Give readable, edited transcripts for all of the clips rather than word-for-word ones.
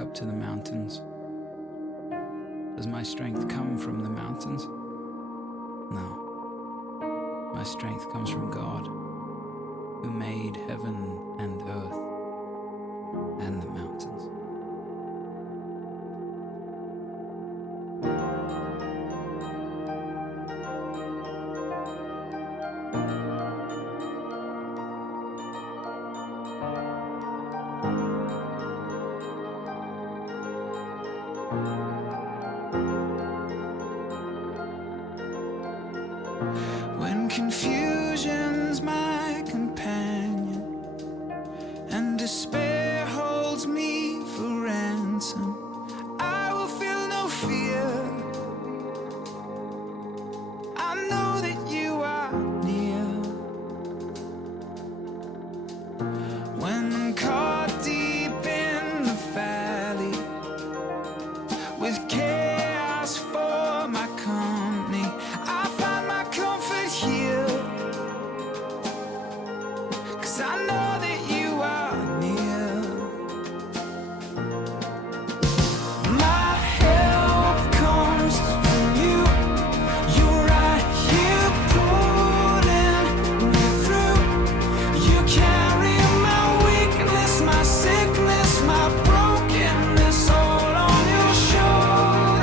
up to the mountains. Does my strength come from the mountains? No. My strength comes from God, who made heaven and earth and the mountains. When confusion's my companion and despair holds me for ransom, I will feel no fear. I know that you are near. When I'm caught deep in the valley with chaos for my company, I find my comfort here, 'cause I know that you are near. My help comes from you. You're right here pulling me through. You carry my weakness, my sickness, my brokenness all on your shoulders.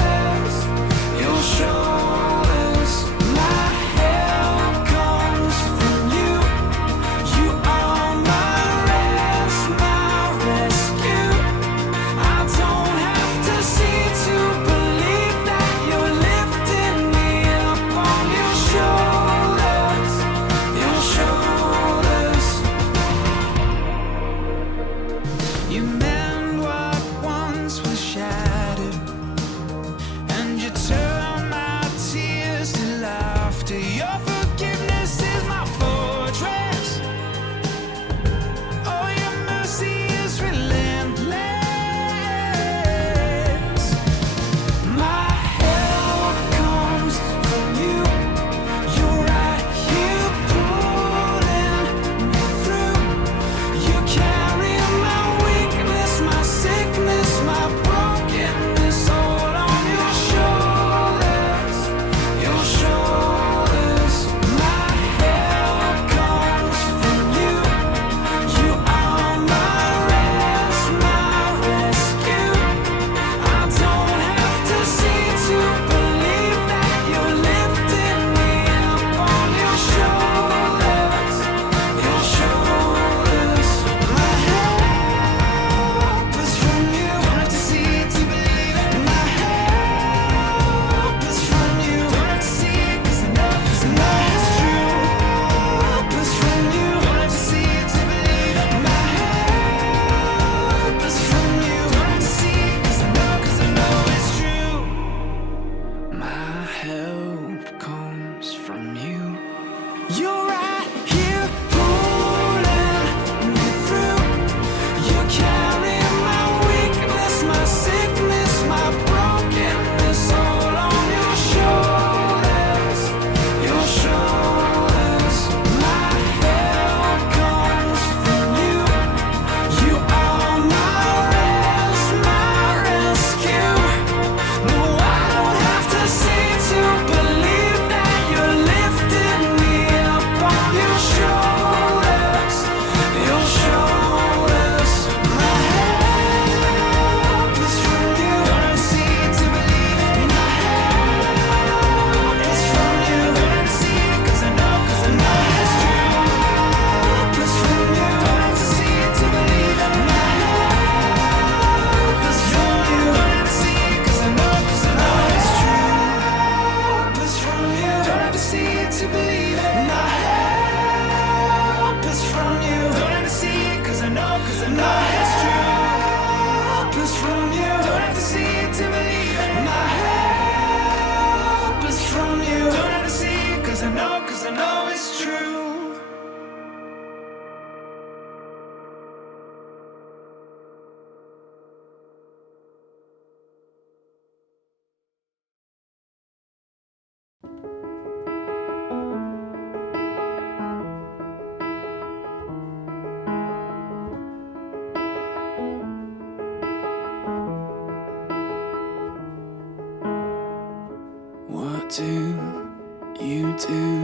you do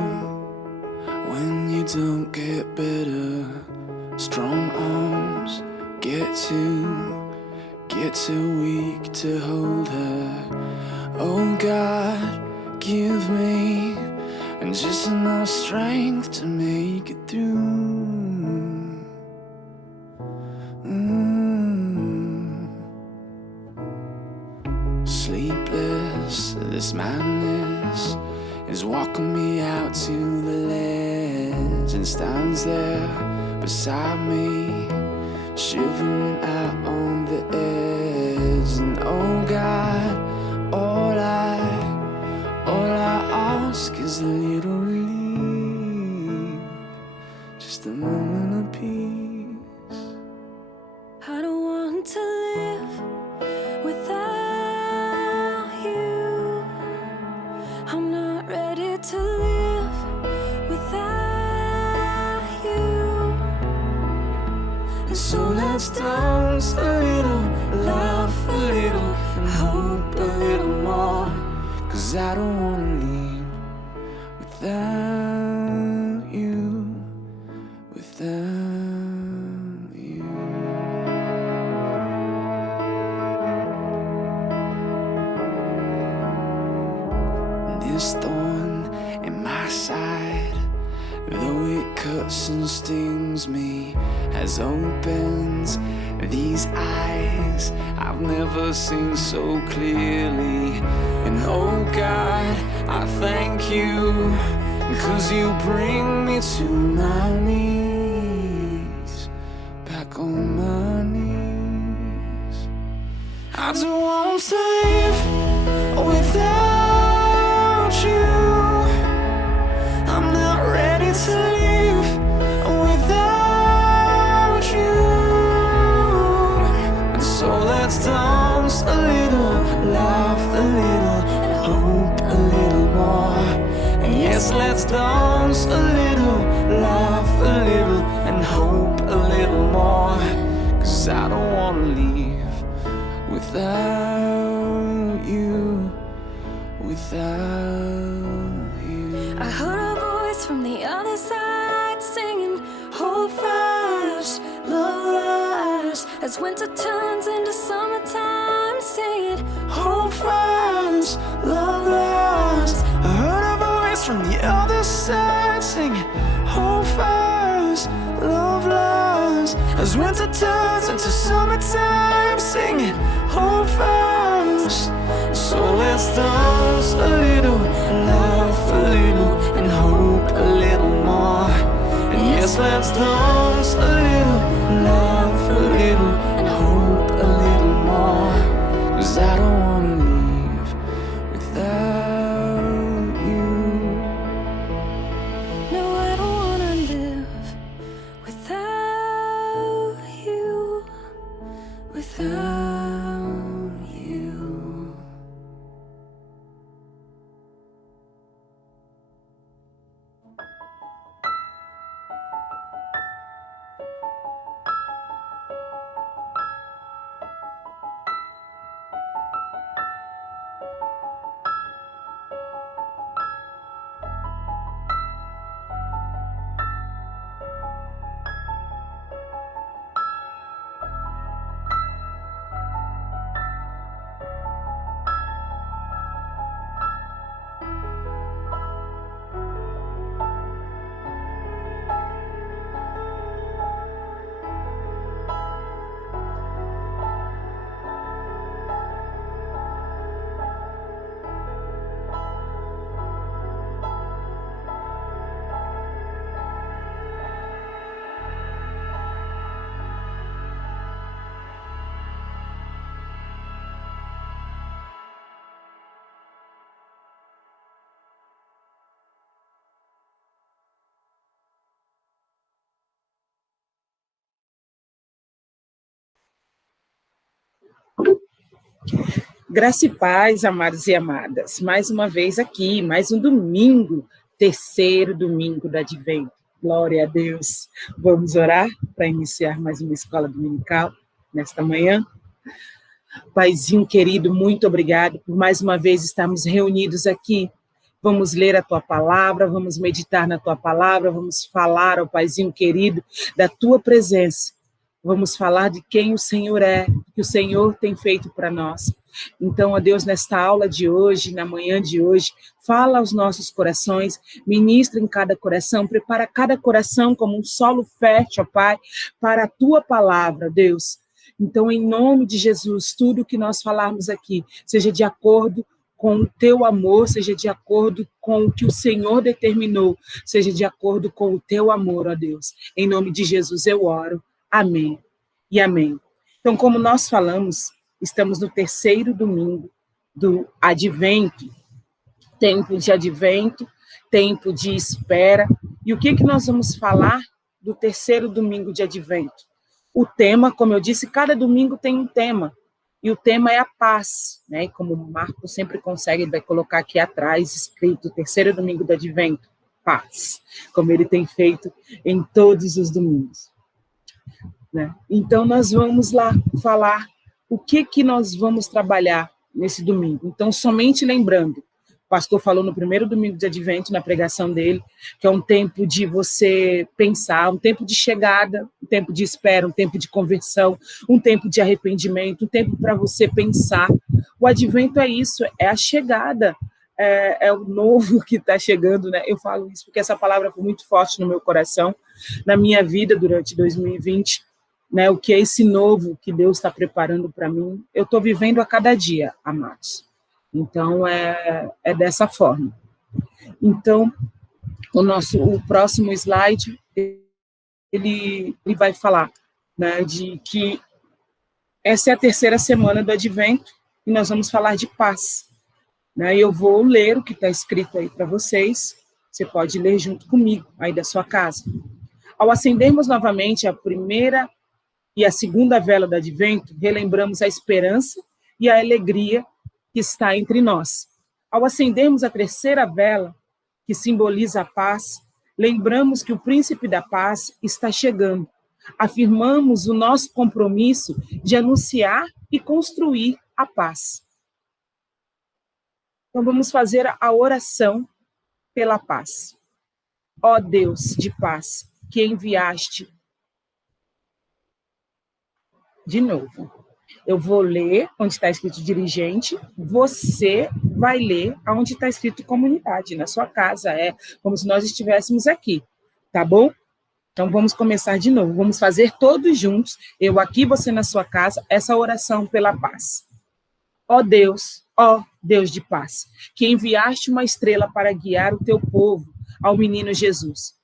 when you don't get better? Strong arms get too weak to hold her. Oh God, give me and just enough strength to make it through. Sleepless, this madness is walking me out to the ledge and stands there beside me, shivering out on the edge. And oh God, all I ask is a little relief, just a moment of peace. I don't want to live without you. I'm not ready to live without you. And so let's dance a little, laugh a little, and hope a little more. 'Cause I don't wanna leave without you, without you. This thorn in my side, though it cuts and stings me, has opened these eyes I've never seen so clearly. And oh God, I thank you, 'cause you bring me to my knees, back on my knees. I don't want to live without you. I'm not ready to live without you. And so let's dance a little, laugh a little, and hope a little more. And yes, let's dance a little, laugh a little, and hope a little more. 'Cause I don't wanna leave without you, without you. I heard a voice from the other side singing, hold fast, love lasts, as winter turns into summertime, singing, Hold fast, love lasts. I heard a voice from the other side singing, hold fast, love lasts, as winter turns into summertime, singing, hold fast. So let's dance a little, laugh a little, and hope a little more. And yes, let's dance a little, laugh a little, and hope a little more. 'Cause I don't wanna leave without you. no, I don't wanna live without you, without you. Graça e paz, amados e amadas, mais uma vez aqui, mais um domingo, terceiro domingo do Advento. Glória a Deus. Vamos orar para iniciar mais uma escola dominical nesta manhã. Paizinho querido, muito obrigado por mais uma vez estarmos reunidos aqui Vamos ler a tua palavra, vamos meditar na tua palavra, vamos falar, ó Paizinho querido, da tua presença. Vamos falar de quem o Senhor é, que o Senhor tem feito para nós. Então, ó Deus, nesta aula de hoje, na manhã de hoje, fala aos nossos corações, ministra em cada coração, prepara cada coração como um solo fértil, ó Pai, para a tua palavra, Deus. Então, em nome de Jesus, tudo que nós falarmos aqui, seja de acordo com o teu amor, seja de acordo com o que o Senhor determinou, seja de acordo com o teu amor, ó Deus. Em nome de Jesus eu oro. Amém e amém. Então, como nós falamos, estamos no terceiro domingo do Advento, tempo de Advento, tempo de espera. E o que nós vamos falar do terceiro domingo de Advento? O tema, como eu disse, cada domingo tem um tema, e o tema é a paz, né? E como o Marco sempre consegue, ele vai colocar aqui atrás, escrito, terceiro domingo do Advento, paz, como ele tem feito em todos os domingos. Né? Então, nós vamos lá falar o que nós vamos trabalhar nesse domingo. Então, somente lembrando, o pastor falou no primeiro domingo de Advento, na pregação dele, que é um tempo de você pensar, um tempo de chegada, um tempo de espera, um tempo de conversão, um tempo de arrependimento, um tempo para você pensar. O Advento é isso, é a chegada, é o novo que está chegando, né? Eu falo isso porque essa palavra foi muito forte no meu coração, na minha vida durante 2020, né, o que é esse novo que Deus está preparando para mim, eu estou vivendo a cada dia, amados. Então, é dessa forma. Então, o próximo slide, ele vai falar, né, de que essa é a terceira semana do Advento, e nós vamos falar de paz. Né, eu vou ler o que está escrito aí para vocês, você pode ler junto comigo, aí da sua casa. Ao acendermos novamente a primeira e a segunda vela do Advento, relembramos a esperança e a alegria que está entre nós. Ao acendermos a terceira vela, que simboliza a paz, lembramos que o príncipe da paz está chegando. Afirmamos o nosso compromisso de anunciar e construir a paz. Então vamos fazer a oração pela paz. Ó Deus de paz, que enviaste. De novo, eu vou ler onde está escrito dirigente, você vai ler onde está escrito comunidade, na sua casa, como se nós estivéssemos aqui, tá bom? Então vamos começar de novo, vamos fazer todos juntos, eu aqui, você na sua casa, essa oração pela paz. Ó Deus de paz, que enviaste uma estrela para guiar o teu povo ao menino Jesus.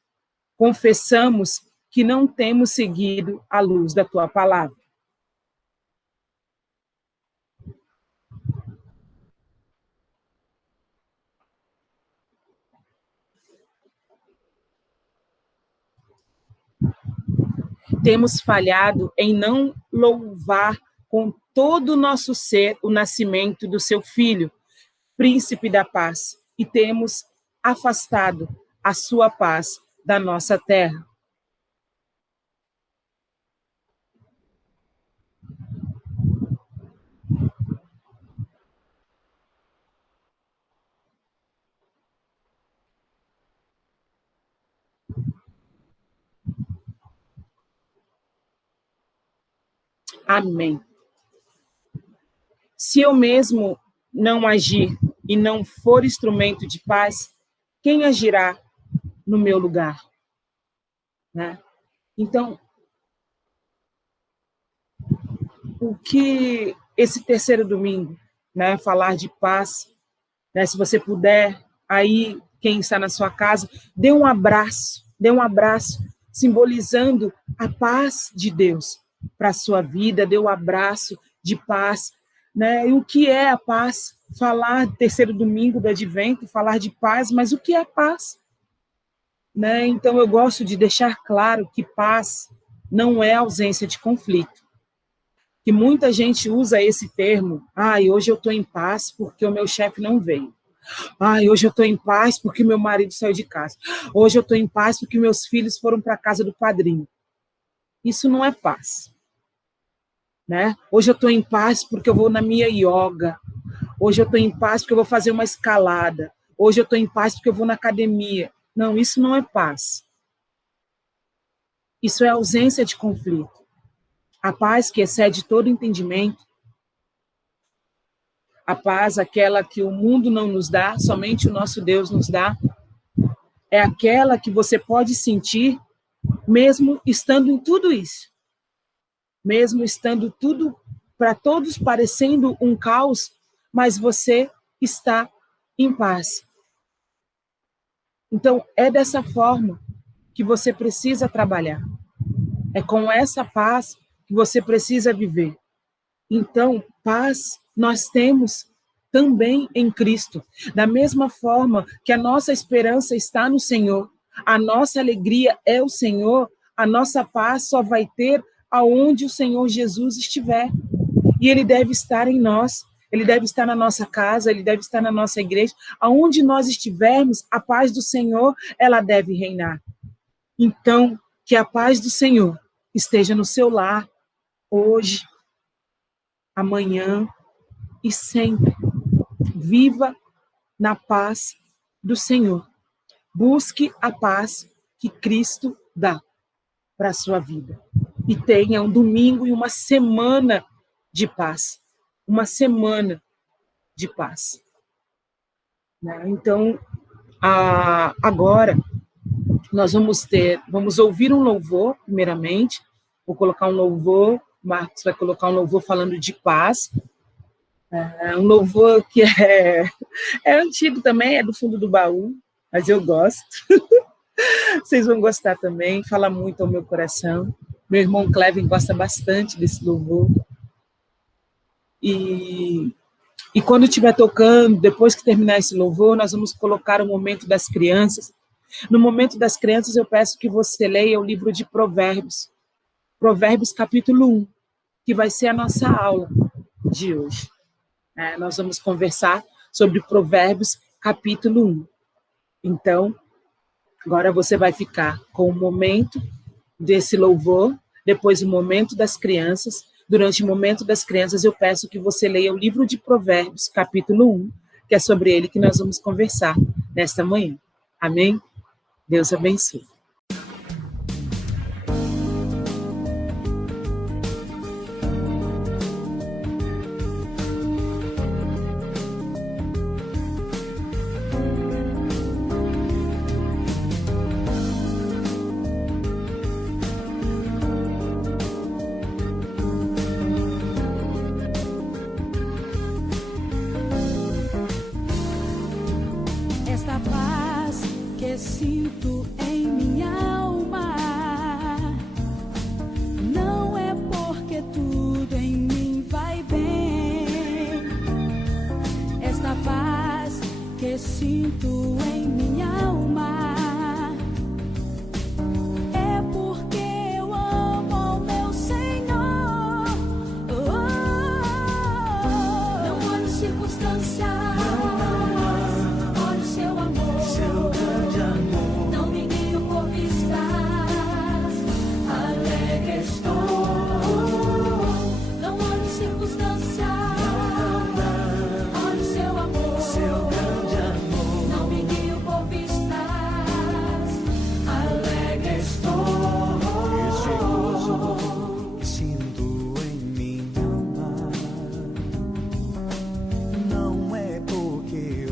Confessamos que não temos seguido a luz da tua palavra. Temos falhado em não louvar com todo o nosso ser o nascimento do seu Filho, Príncipe da Paz, e temos afastado a sua paz da nossa terra. Amém. Se eu mesmo não agir e não for instrumento de paz, quem agirá no meu lugar? Né? Então, o que esse terceiro domingo, né, falar de paz, né, se você puder, aí, quem está na sua casa, dê um abraço, simbolizando a paz de Deus para a sua vida, dê um abraço de paz, né? E o que é a paz? Falar terceiro domingo do Advento, falar de paz, mas o que é paz? Né? Então eu gosto de deixar claro que paz não é ausência de conflito. Que muita gente usa esse termo, hoje eu estou em paz porque o meu chefe não veio. Hoje eu estou em paz porque meu marido saiu de casa. Hoje eu estou em paz porque meus filhos foram para a casa do padrinho. Isso não é paz. Né? Hoje eu estou em paz porque eu vou na minha yoga. Hoje eu estou em paz porque eu vou fazer uma escalada. Hoje eu estou em paz porque eu vou na academia. Não, isso não é paz. Isso é ausência de conflito. A paz que excede todo entendimento, a paz, aquela que o mundo não nos dá, somente o nosso Deus nos dá, é aquela que você pode sentir mesmo estando em tudo isso. Mesmo estando tudo, para todos parecendo um caos, mas você está em paz. Então, é dessa forma que você precisa trabalhar. É com essa paz que você precisa viver. Então, paz nós temos também em Cristo. Da mesma forma que a nossa esperança está no Senhor, a nossa alegria é o Senhor, a nossa paz só vai ter aonde o Senhor Jesus estiver. E Ele deve estar em nós, Ele deve estar na nossa casa, Ele deve estar na nossa igreja. Aonde nós estivermos, a paz do Senhor, ela deve reinar. Então, que a paz do Senhor esteja no seu lar, hoje, amanhã e sempre. Viva na paz do Senhor. Busque a paz que Cristo dá para a sua vida. E tenha um domingo e uma semana de paz. Uma semana de paz. Então, agora, nós vamos ouvir um louvor, primeiramente. Vou colocar um louvor, Marcos vai colocar um louvor falando de paz. Um louvor que é antigo também, é do fundo do baú, mas eu gosto. Vocês vão gostar também, fala muito ao meu coração. Meu irmão Clevin gosta bastante desse louvor. E quando estiver tocando, depois que terminar esse louvor, nós vamos colocar o momento das crianças. No momento das crianças, eu peço que você leia o livro de Provérbios. Provérbios capítulo 1, que vai ser a nossa aula de hoje. Nós vamos conversar sobre Provérbios capítulo 1. Então, agora você vai ficar com o momento desse louvor, depois o momento das crianças. Durante o momento das crianças, eu peço que você leia o livro de Provérbios, capítulo 1, que é sobre ele que nós vamos conversar nesta manhã. Amém? Deus abençoe. Esta paz que sinto em minha alma não é porque tudo em mim vai bem. Esta paz que sinto em minha alma é porque eu amo ao meu Senhor. Não olho circunstâncias. Não é porque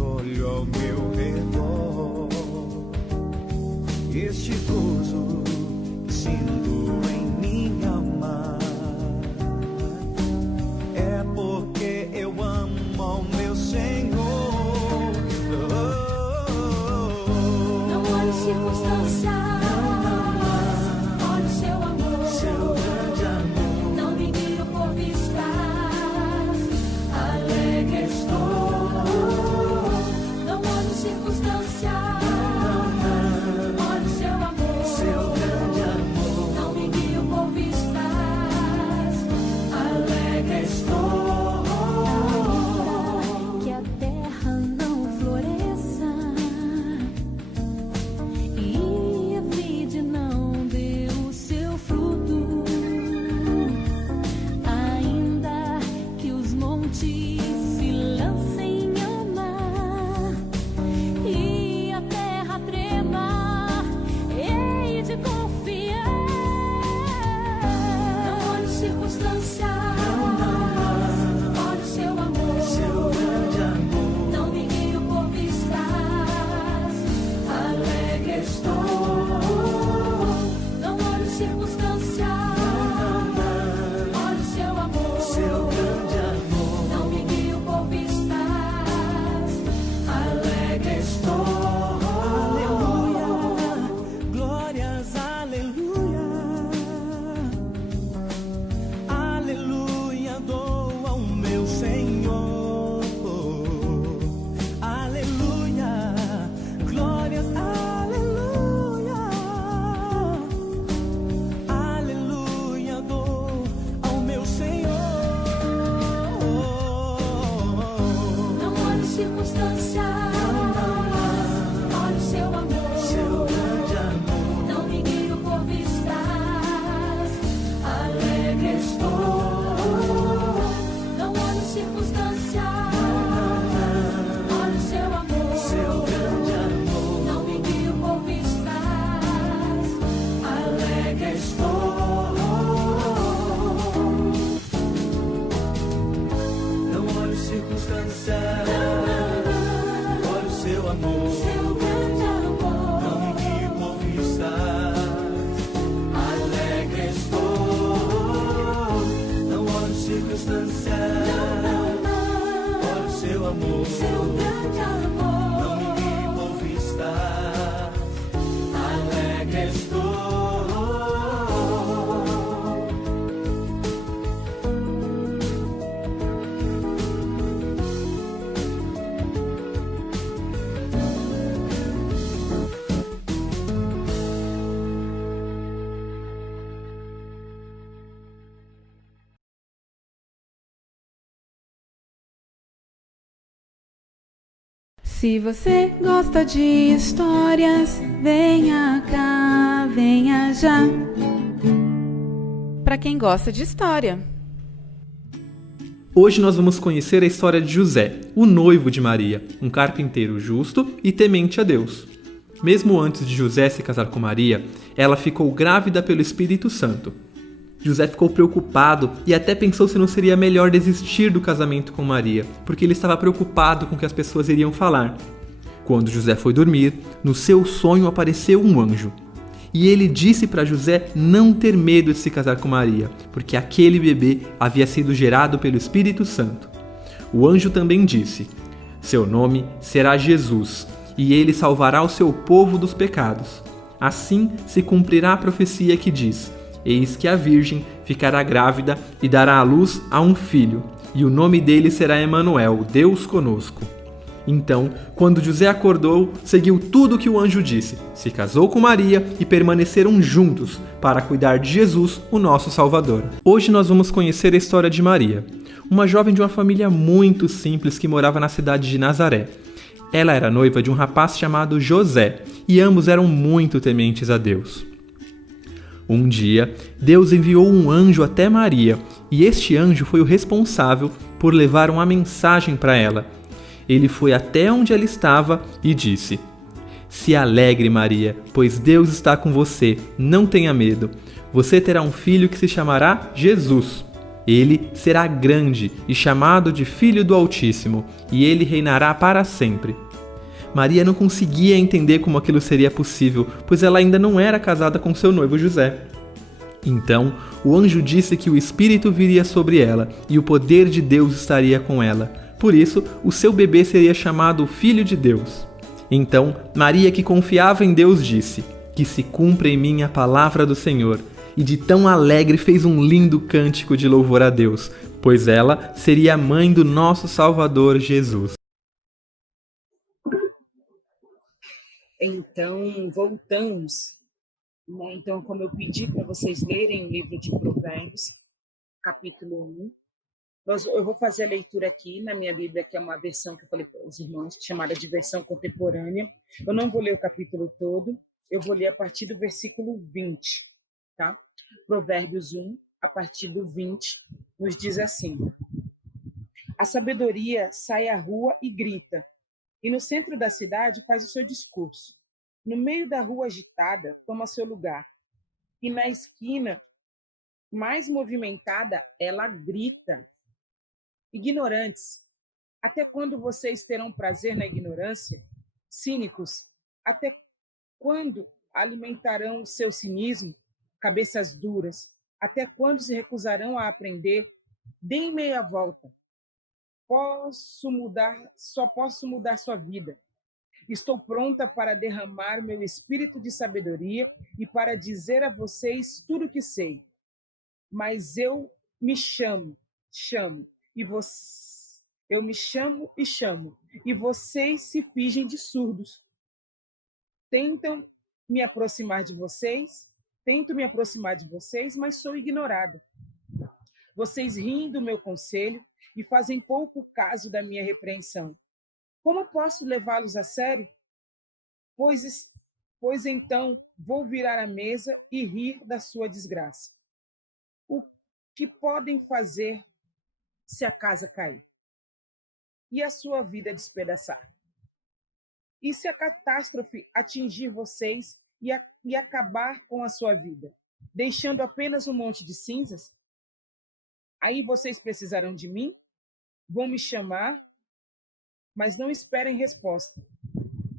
circunstância. Olha o seu amor, seu grande amor. não me guio por vistas. Alegre estou, não olho circunstância. Olha o seu amor, Seu grande amor. não me guio por vistas. Alegre estou. Não olho circunstância, olha o seu amor. Seu grande amor, Não me guio por vistas. Alegre estou. Não olho circunstância, olha o seu amor. seu grande amor. Não me guio por vistas. Alegre estou. Se você gosta de histórias, venha cá, venha já. Para quem gosta de história. Hoje nós vamos conhecer a história de José, o noivo de Maria, um carpinteiro justo e temente a Deus. Mesmo antes de José se casar com Maria, ela ficou grávida pelo Espírito Santo. José ficou preocupado e até pensou se não seria melhor desistir do casamento com Maria, porque ele estava preocupado com o que as pessoas iriam falar. Quando José foi dormir, no seu sonho apareceu um anjo. E ele disse para José não ter medo de se casar com Maria, porque aquele bebê havia sido gerado pelo Espírito Santo. O anjo também disse: seu nome será Jesus, e ele salvará o seu povo dos pecados. Assim se cumprirá a profecia que diz: eis que a virgem ficará grávida e dará à luz a um filho, e o nome dele será Emanuel, Deus conosco. Então, quando José acordou, seguiu tudo o que o anjo disse, se casou com Maria e permaneceram juntos para cuidar de Jesus, o nosso Salvador. Hoje nós vamos conhecer a história de Maria, uma jovem de uma família muito simples que morava na cidade de Nazaré. Ela era noiva de um rapaz chamado José, e ambos eram muito tementes a Deus. Um dia, Deus enviou um anjo até Maria, e este anjo foi o responsável por levar uma mensagem para ela. Ele foi até onde ela estava e disse: se alegre, Maria, pois Deus está com você, não tenha medo. Você terá um filho que se chamará Jesus. Ele será grande e chamado de Filho do Altíssimo, e ele reinará para sempre. Maria não conseguia entender como aquilo seria possível, pois ela ainda não era casada com seu noivo José. Então, o anjo disse que o Espírito viria sobre ela e o poder de Deus estaria com ela. Por isso, o seu bebê seria chamado Filho de Deus. Então, Maria, que confiava em Deus, disse: que se cumpra em mim a palavra do Senhor. E de tão alegre fez um lindo cântico de louvor a Deus, pois ela seria a mãe do nosso Salvador Jesus. Então, voltamos. Então, como eu pedi para vocês lerem o livro de Provérbios, capítulo 1, eu vou fazer a leitura aqui na minha Bíblia, que é uma versão que eu falei para os irmãos, chamada de versão contemporânea. Eu não vou ler o capítulo todo, eu vou ler a partir do versículo 20, tá? Provérbios 1, a partir do 20, nos diz assim: a sabedoria sai à rua e grita, e no centro da cidade faz o seu discurso. No meio da rua agitada, toma seu lugar, e na esquina mais movimentada, ela grita. Ignorantes, até quando vocês terão prazer na ignorância? Cínicos, até quando alimentarão o seu cinismo? Cabeças duras, até quando se recusarão a aprender? Deem meia volta. Só posso mudar sua vida. Estou pronta para derramar meu espírito de sabedoria e para dizer a vocês tudo o que sei. Mas eu me chamo, eu me chamo e chamo, e vocês se fingem de surdos. Tento me aproximar de vocês, mas sou ignorado. Vocês riem do meu conselho e fazem pouco caso da minha repreensão. Como posso levá-los a sério? Pois então vou virar a mesa e rir da sua desgraça. O que podem fazer se a casa cair? E a sua vida despedaçar? E se a catástrofe atingir vocês e acabar com a sua vida, deixando apenas um monte de cinzas? Aí vocês precisarão de mim? Vão me chamar, mas não esperem resposta.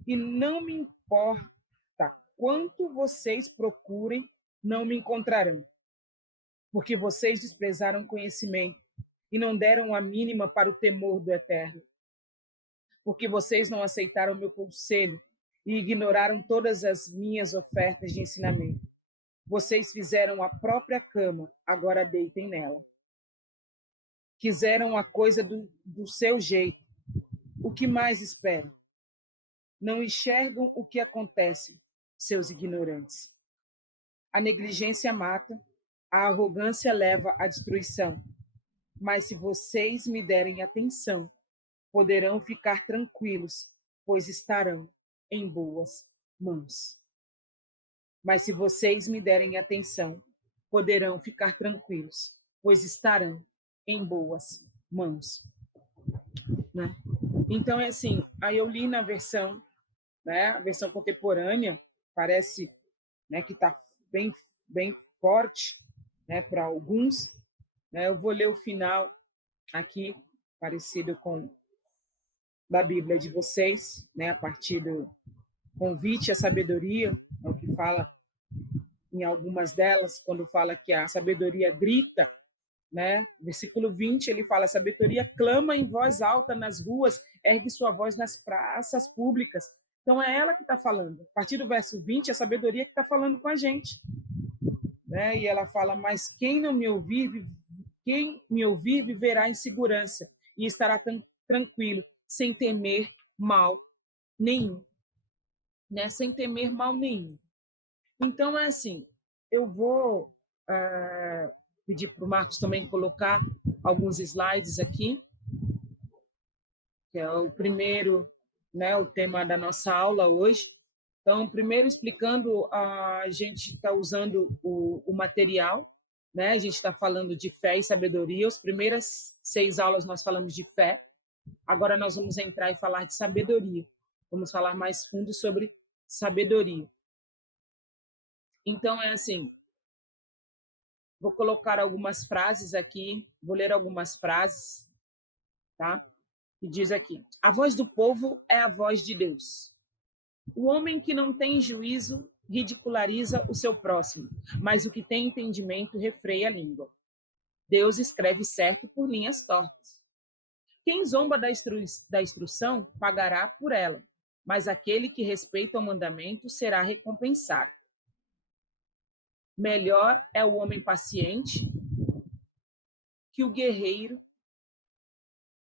E não me importa quanto vocês procurem, não me encontrarão. Porque vocês desprezaram conhecimento e não deram a mínima para o temor do Eterno. Porque vocês não aceitaram meu conselho e ignoraram todas as minhas ofertas de ensinamento. Vocês fizeram a própria cama, agora deitem nela. Quiseram a coisa do seu jeito. O que mais esperam? Não enxergam o que acontece, seus ignorantes. A negligência mata, a arrogância leva à destruição. Mas se vocês me derem atenção, poderão ficar tranquilos, pois estarão em boas mãos. Mas se vocês me derem atenção, poderão ficar tranquilos, pois estarão em boas mãos. Né? Então, é assim, aí eu li na versão, né, a versão contemporânea, parece, né, que está bem forte, né, para alguns. Né? Eu vou ler o final aqui, parecido com da Bíblia de vocês, né, a partir do convite à sabedoria, é o que fala em algumas delas, quando fala que a sabedoria grita, né? Versículo 20, ele fala: a sabedoria clama em voz alta nas ruas, ergue sua voz nas praças públicas. Então é ela que está falando. A partir do verso 20, a sabedoria que está falando com a gente. Né? E ela fala: mas quem me ouvir viverá em segurança e estará tranquilo, sem temer mal nenhum. Né? Sem temer mal nenhum. Então é assim, eu vou pedir para o Marcos também colocar alguns slides aqui, que é o primeiro, né, o tema da nossa aula hoje. Então, primeiro explicando, a gente está usando o material, né? A gente está falando de fé e sabedoria. As primeiras 6 aulas nós falamos de fé, agora nós vamos entrar e falar de sabedoria. Vamos falar mais fundo sobre sabedoria. Então, é assim, vou colocar algumas frases aqui, vou ler algumas frases, tá? E diz aqui: a voz do povo é a voz de Deus. O homem que não tem juízo ridiculariza o seu próximo, mas o que tem entendimento refreia a língua. Deus escreve certo por linhas tortas. Quem zomba da instrução pagará por ela, mas aquele que respeita o mandamento será recompensado. Melhor é o homem paciente que o guerreiro,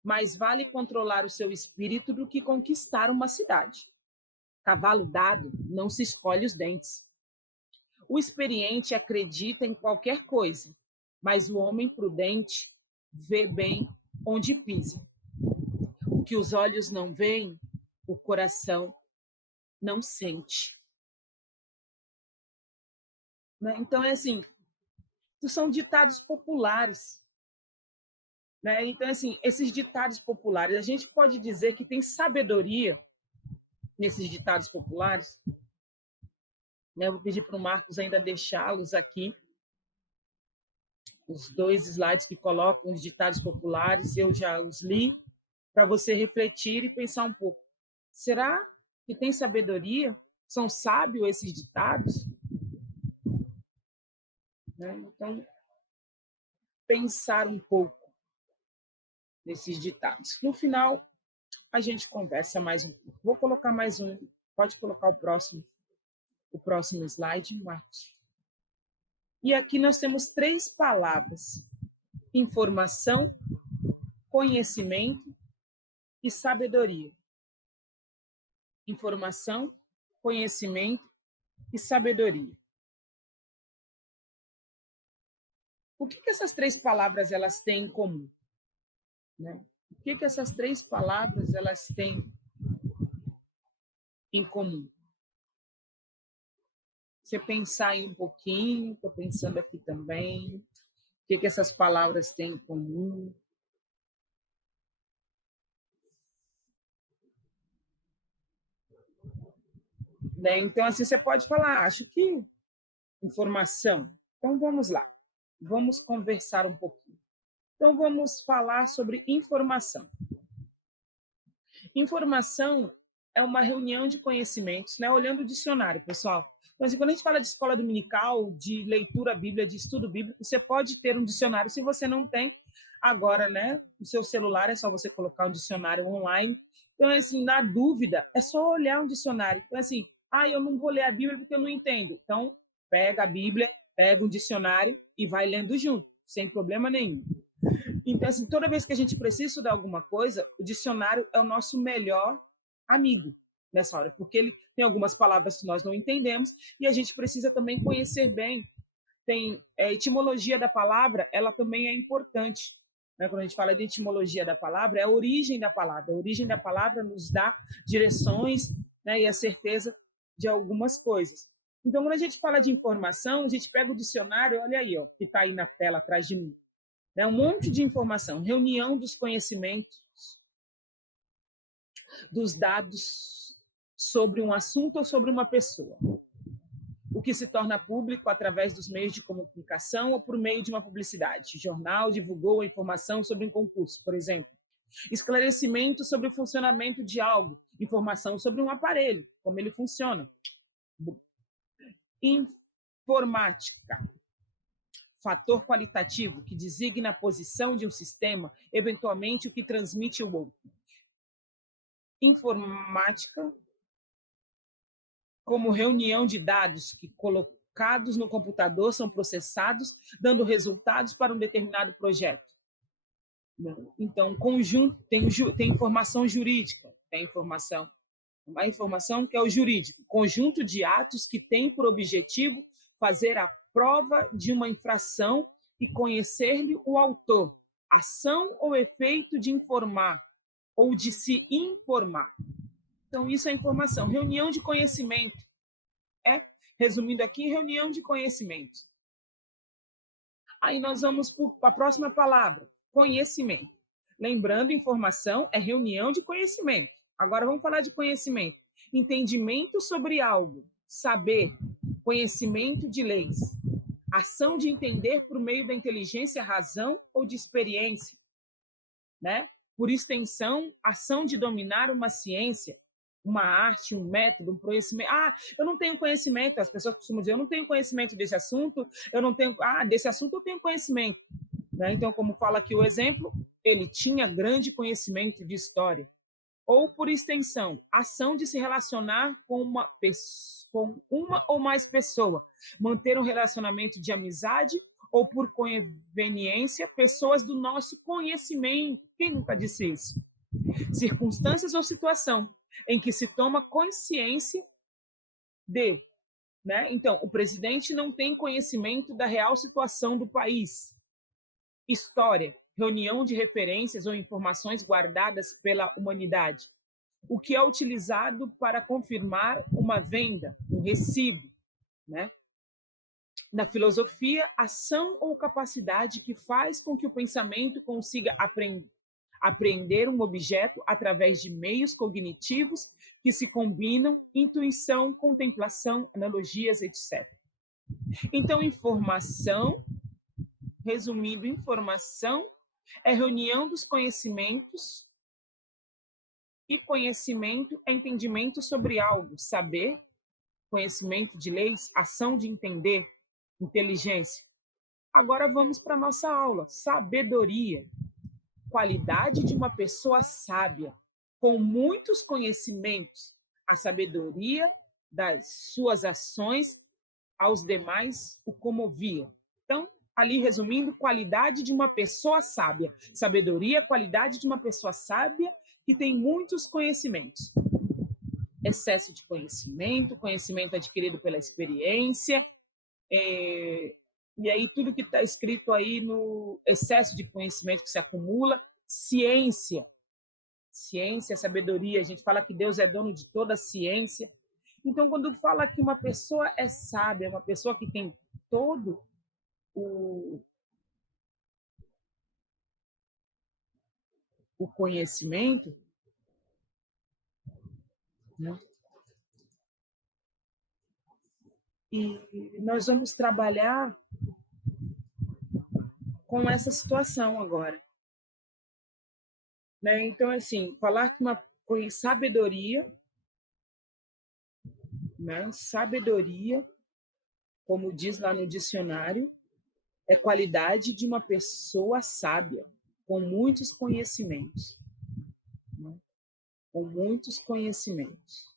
mais vale controlar o seu espírito do que conquistar uma cidade. Cavalo dado não se escolhe os dentes. O experiente acredita em qualquer coisa, mas o homem prudente vê bem onde pisa. O que os olhos não veem, o coração não sente. Então, é assim, são ditados populares. Né? Então, assim, esses ditados populares, a gente pode dizer que tem sabedoria nesses ditados populares. Né? Eu vou pedir para o Marcos ainda deixá-los aqui, os 2 slides que colocam os ditados populares, eu já os li, para você refletir e pensar um pouco. Será que tem sabedoria? São sábios esses ditados? Né? Então, pensar um pouco nesses ditados. No final, a gente conversa mais um pouco. Vou colocar mais um. Pode colocar o próximo slide, Marcos. E aqui nós temos 3 palavras: informação, conhecimento e sabedoria. Informação, conhecimento e sabedoria. O que essas 3 palavras elas têm em comum? Né? O que essas 3 palavras elas têm em comum? Você pensar aí um pouquinho, estou pensando aqui também, o que essas palavras têm em comum? Né? Então, assim, você pode falar, acho que informação. Então, vamos lá, vamos conversar um pouquinho. Então, vamos falar sobre informação. Informação é uma reunião de conhecimentos, né? Olhando o dicionário, pessoal. Então, assim, quando a gente fala de escola dominical, de leitura bíblia, de estudo bíblico, você pode ter um dicionário. Se você não tem, agora, né? No seu celular é só você colocar um dicionário online. Então, assim, na dúvida, é só olhar um dicionário. Então, assim, eu não vou ler a Bíblia porque eu não entendo. Então, pega a Bíblia, pega um dicionário e vai lendo junto, sem problema nenhum. Então, assim, toda vez que a gente precisa estudar alguma coisa, o dicionário é o nosso melhor amigo nessa hora, porque ele tem algumas palavras que nós não entendemos e a gente precisa também conhecer bem. Tem a etimologia da palavra, ela também é importante. Né? Quando a gente fala de etimologia da palavra, é a origem da palavra. A origem da palavra nos dá direções, né, e a certeza de algumas coisas. Então, quando a gente fala de informação, a gente pega o dicionário, olha aí, ó, que está aí na tela atrás de mim. Né? Um monte de informação, reunião dos conhecimentos, dos dados sobre um assunto ou sobre uma pessoa. O que se torna público através dos meios de comunicação ou por meio de uma publicidade. O jornal divulgou a informação sobre um concurso, por exemplo. Esclarecimento sobre o funcionamento de algo. Informação sobre um aparelho, como ele funciona. Informática. Fator qualitativo que designa a posição de um sistema, eventualmente o que transmite o outro. Informática como reunião de dados que, colocados no computador, são processados, dando resultados para um determinado projeto. Então, conjunto, tem informação jurídica, tem a informação que é o jurídico, conjunto de atos que tem por objetivo fazer a prova de uma infração e conhecer-lhe o autor, ação ou efeito de informar ou de se informar. Então, isso é informação. Reunião de conhecimento. Resumindo aqui, reunião de conhecimento. Aí nós vamos para a próxima palavra, conhecimento. Lembrando, informação é reunião de conhecimento. Agora vamos falar de conhecimento. Entendimento sobre algo, saber, conhecimento de leis. Ação de entender por meio da inteligência, razão ou de experiência. Né? Por extensão, ação de dominar uma ciência, uma arte, um método, um conhecimento. Eu não tenho conhecimento, as pessoas costumam dizer, eu não tenho conhecimento desse assunto, desse assunto eu tenho conhecimento. Né? Então, como fala aqui o exemplo, ele tinha grande conhecimento de história. Ou, por extensão, ação de se relacionar com uma ou mais pessoas, manter um relacionamento de amizade ou, por conveniência, pessoas do nosso conhecimento. Quem nunca disse isso? Circunstâncias ou situação em que se toma consciência de, né? Então, o presidente não tem conhecimento da real situação do país. História, reunião de referências ou informações guardadas pela humanidade. O que é utilizado para confirmar uma venda, um recibo, né? Na filosofia, ação ou capacidade que faz com que o pensamento consiga apreender um objeto através de meios cognitivos que se combinam, intuição, contemplação, analogias, etc. Então, informação, resumindo, informação é reunião dos conhecimentos e conhecimento é entendimento sobre algo, saber, conhecimento de leis, ação de entender, inteligência. Agora vamos para a nossa aula, sabedoria. Qualidade de uma pessoa sábia, com muitos conhecimentos, a sabedoria das suas ações aos demais o comovia. Então, ali resumindo, qualidade de uma pessoa sábia. Sabedoria, qualidade de uma pessoa sábia que tem muitos conhecimentos. Excesso de conhecimento, conhecimento adquirido pela experiência, e aí tudo que está escrito aí no excesso de conhecimento que se acumula, ciência ciência, sabedoria. A gente fala que Deus é dono de toda a ciência. Então, quando fala que uma pessoa é sábia, uma pessoa que tem todo o conhecimento, né? E nós vamos trabalhar com essa situação agora, né? Então, assim, falar que uma sabedoria, né? Sabedoria, como diz lá no dicionário, é qualidade de uma pessoa sábia, com muitos conhecimentos, né? Com muitos conhecimentos.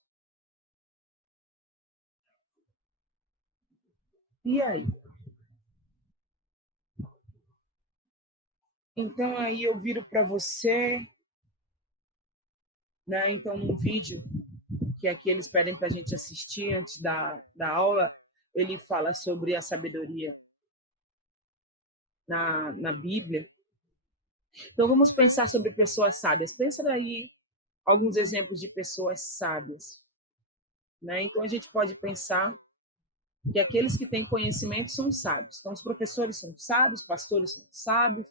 E aí? Então, aí eu viro para você, né? Então, num vídeo que aqui eles pedem para a gente assistir antes da aula, ele fala sobre a sabedoria na Bíblia. Então, vamos pensar sobre pessoas sábias. Pensa aí alguns exemplos de pessoas sábias, né? Então, a gente pode pensar que aqueles que têm conhecimento são sábios. Então, os professores são sábios, pastores são sábios,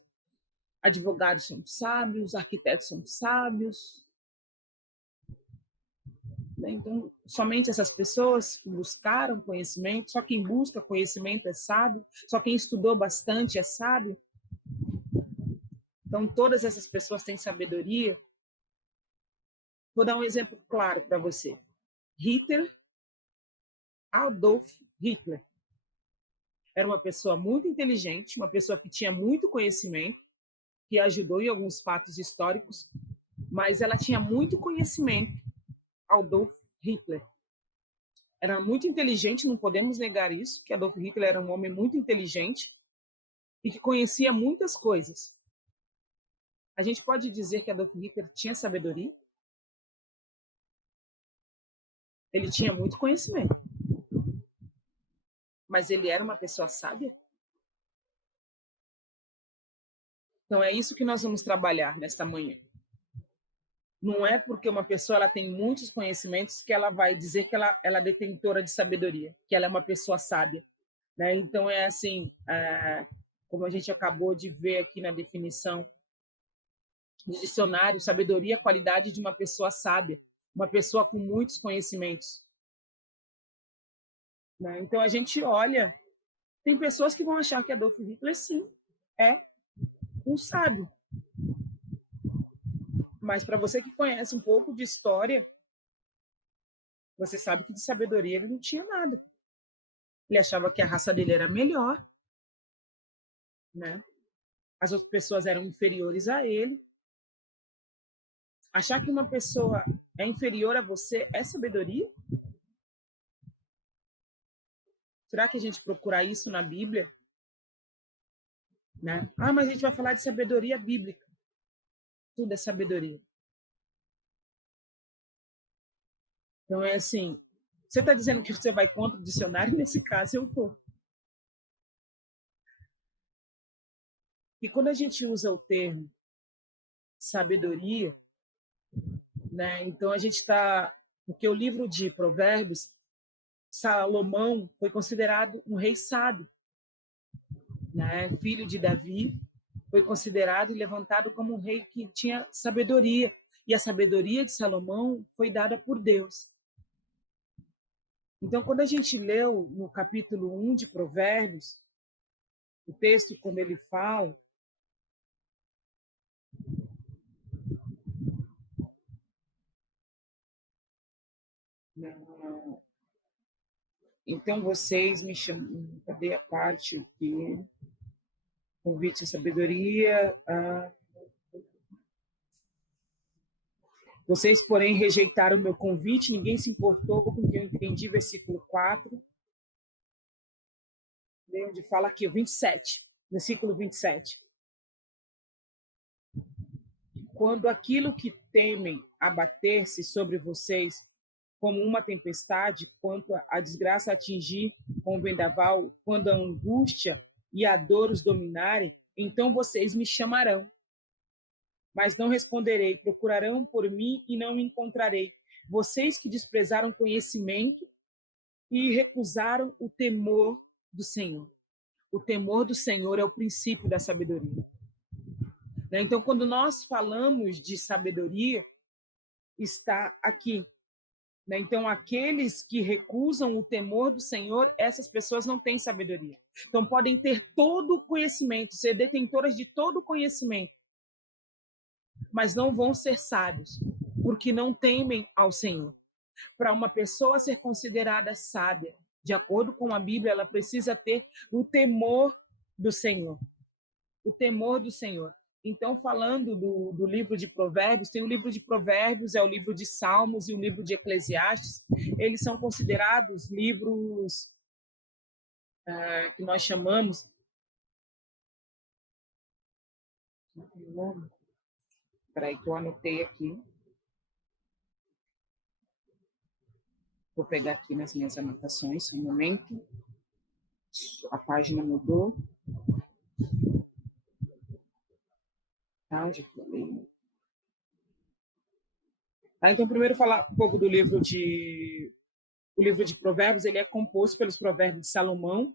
advogados são sábios, arquitetos são sábios. Então, somente essas pessoas que buscaram conhecimento, só quem busca conhecimento é sábio, só quem estudou bastante é sábio. Então, todas essas pessoas têm sabedoria. Vou dar um exemplo claro para você. Adolf Hitler era uma pessoa muito inteligente, uma pessoa que tinha muito conhecimento, que ajudou em alguns fatos históricos, mas ela tinha muito conhecimento. Adolf Hitler era muito inteligente, não podemos negar isso, que Adolf Hitler era um homem muito inteligente e que conhecia muitas coisas. A gente pode dizer que Adolf Hitler tinha sabedoria? Ele tinha muito conhecimento. Mas ele era uma pessoa sábia? Então, é isso que nós vamos trabalhar nesta manhã. Não é porque uma pessoa ela tem muitos conhecimentos que ela vai dizer que ela é detentora de sabedoria, que ela é uma pessoa sábia, né? Então, é assim, como a gente acabou de ver aqui na definição do dicionário, sabedoria é a qualidade de uma pessoa sábia, uma pessoa com muitos conhecimentos. Né? Então, a gente olha, tem pessoas que vão achar que Adolf Hitler, sim, é um sábio. Mas para você que conhece um pouco de história, você sabe que de sabedoria ele não tinha nada. Ele achava que a raça dele era melhor, né? As outras pessoas eram inferiores a ele. Achar que uma pessoa é inferior a você é sabedoria? Será que a gente procura isso na Bíblia? Né? Mas a gente vai falar de sabedoria bíblica. Tudo é sabedoria. Então, é assim, você está dizendo que você vai contra o dicionário? Nesse caso, eu vou. E quando a gente usa o termo sabedoria, né, então a gente está... Porque o livro de Provérbios, Salomão foi considerado um rei sábio, né? Filho de Davi, foi considerado e levantado como um rei que tinha sabedoria. E a sabedoria de Salomão foi dada por Deus. Então, quando a gente leu no capítulo 1 de Provérbios, o texto, quando ele fala, então vocês me chamam, cadê a parte aqui? Convite à sabedoria. Vocês, porém, rejeitaram o meu convite, ninguém se importou com o que eu entendi, versículo 4. Onde fala aqui, o 27, versículo 27. Quando aquilo que temem abater-se sobre vocês como uma tempestade, quando a desgraça atingir com o vendaval, quando a angústia e a dor os dominarem, então vocês me chamarão. mas não responderei. Procurarão por mim e não me encontrarei. Vocês que desprezaram conhecimento e recusaram o temor do Senhor. O temor do Senhor é o princípio da sabedoria. Então, quando nós falamos de sabedoria, está aqui. Então, aqueles que recusam o temor do Senhor, essas pessoas não têm sabedoria. Então, podem ter todo o conhecimento, ser detentoras de todo o conhecimento, mas não vão ser sábios, porque não temem ao Senhor. Para uma pessoa ser considerada sábia, de acordo com a Bíblia, ela precisa ter o temor do Senhor. O temor do Senhor. Então, falando do livro de Provérbios, tem o livro de Provérbios, é o livro de Salmos e o livro de Eclesiastes. Eles são considerados livros que nós chamamos... Espera aí, que eu anotei aqui. Vou pegar aqui nas minhas anotações, um momento. A página mudou. Ah, já falei. Então, primeiro falar um pouco do livro de... O livro de Provérbios, ele é composto pelos Provérbios de Salomão,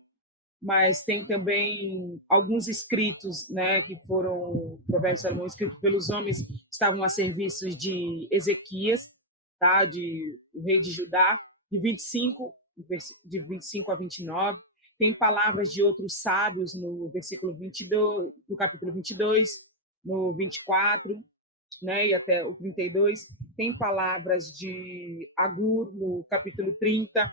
mas tem também alguns escritos, né, que foram Provérbios de Salomão escritos pelos homens que estavam a serviço de Ezequias, tá, de o rei de Judá, de 25 a 29. Tem palavras de outros sábios no versículo 22, no capítulo 22, no 24, né, e até o 32. Tem palavras de Agur no capítulo 30,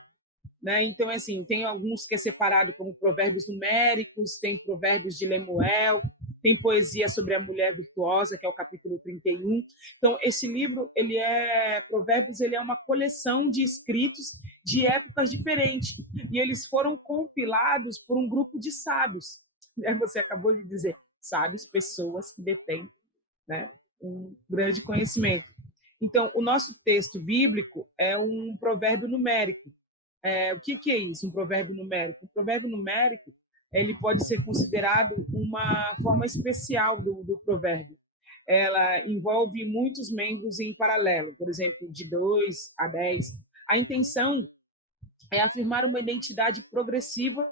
né? Então, assim, tem alguns que é separado como provérbios numéricos, tem provérbios de Lemuel, tem poesia sobre a mulher virtuosa, que é o capítulo 31. Então, esse livro, Provérbios, ele é uma coleção de escritos de épocas diferentes, e eles foram compilados por um grupo de sábios. Você acabou de dizer, sábios, pessoas que detêm, né, um grande conhecimento. Então, o nosso texto bíblico é um provérbio numérico. O que é isso, um provérbio numérico? Um provérbio numérico, ele pode ser considerado uma forma especial do provérbio. Ela envolve muitos membros em paralelo, por exemplo, de 2 a 10. A intenção é afirmar uma identidade progressiva,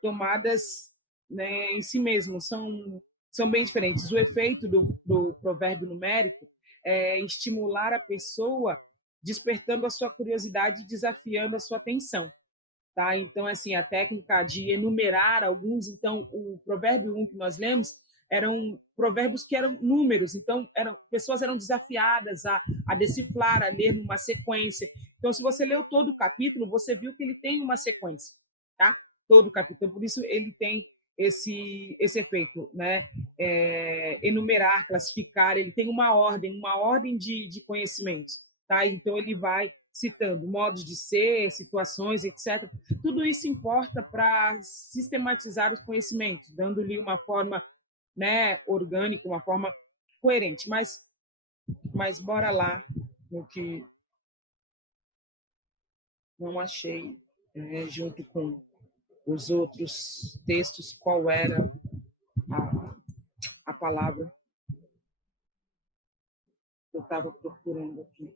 tomadas, né, em si mesmo. São bem diferentes. O efeito do provérbio numérico é estimular a pessoa, despertando a sua curiosidade e desafiando a sua atenção. Tá? Então, assim, a técnica de enumerar alguns, então, o provérbio 1 que nós lemos, eram provérbios que eram números, então, pessoas eram desafiadas a decifrar, a ler numa sequência. Então, se você leu todo o capítulo, você viu que ele tem uma sequência, tá? Todo o capítulo, por isso ele tem esse efeito, né? Enumerar, classificar, ele tem uma ordem de conhecimentos. Tá? Então, ele vai citando modos de ser, situações, etc. Tudo isso importa para sistematizar os conhecimentos, dando-lhe uma forma, né, orgânica, uma forma coerente. Mas bora lá, no que não achei, junto com os outros textos, qual era a palavra que eu estava procurando aqui.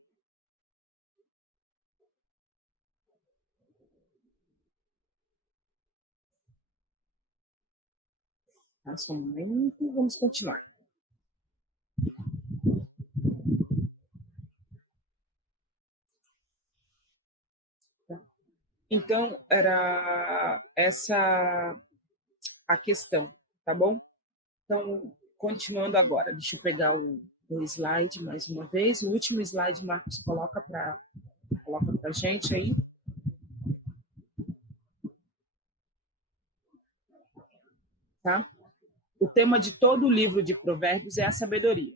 Só um momento, vamos continuar. Então, era essa a questão, tá bom? Então, continuando agora, deixa eu pegar o slide mais uma vez. O último slide, Marcos, coloca para a gente aí. Tá? O tema de todo o livro de Provérbios é a sabedoria.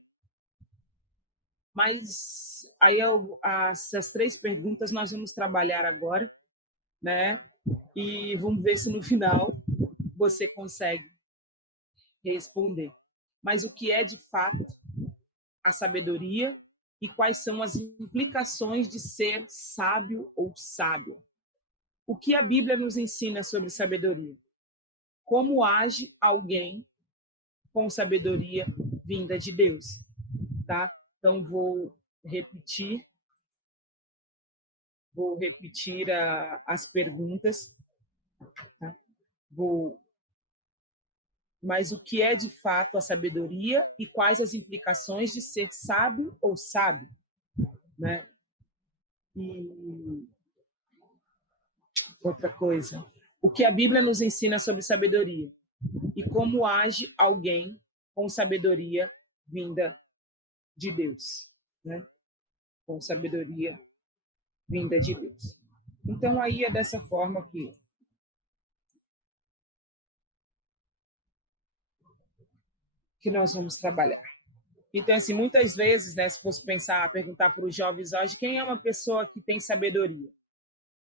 Mas aí essas 3 perguntas nós vamos trabalhar agora, né? E vamos ver se no final você consegue responder. Mas o que é de fato a sabedoria e quais são as implicações de ser sábio ou sábia? O que a Bíblia nos ensina sobre sabedoria? Como age alguém com sabedoria vinda de Deus, tá? Então, vou repetir as perguntas, tá? Mas o que é de fato a sabedoria e quais as implicações de ser sábio ou sábio, né? E outra coisa, o que a Bíblia nos ensina sobre sabedoria e como age alguém com sabedoria vinda de Deus, né? Com sabedoria vinda de Deus. Então, aí é dessa forma que nós vamos trabalhar. Então, assim, muitas vezes, né, se fosse perguntar para os jovens hoje, quem é uma pessoa que tem sabedoria?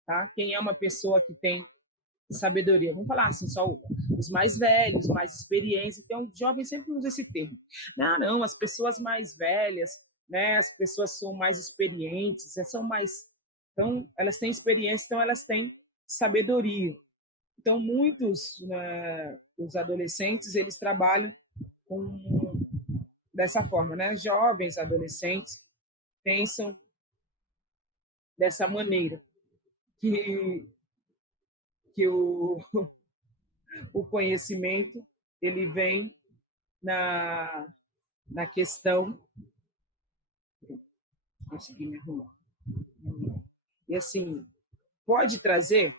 Tá? Quem é uma pessoa que tem sabedoria? Vamos falar assim, só os mais velhos, mais experientes. Então, os jovens sempre usam esse termo. Não, as pessoas mais velhas, né, as pessoas são mais experientes, são mais... Então, elas têm experiência, então elas têm sabedoria. Então, muitos, né, os adolescentes, eles trabalham dessa forma, né? Jovens, adolescentes, pensam dessa maneira, que o conhecimento, ele vem na questão... Consegui me arrumar. E, assim, pode trazer...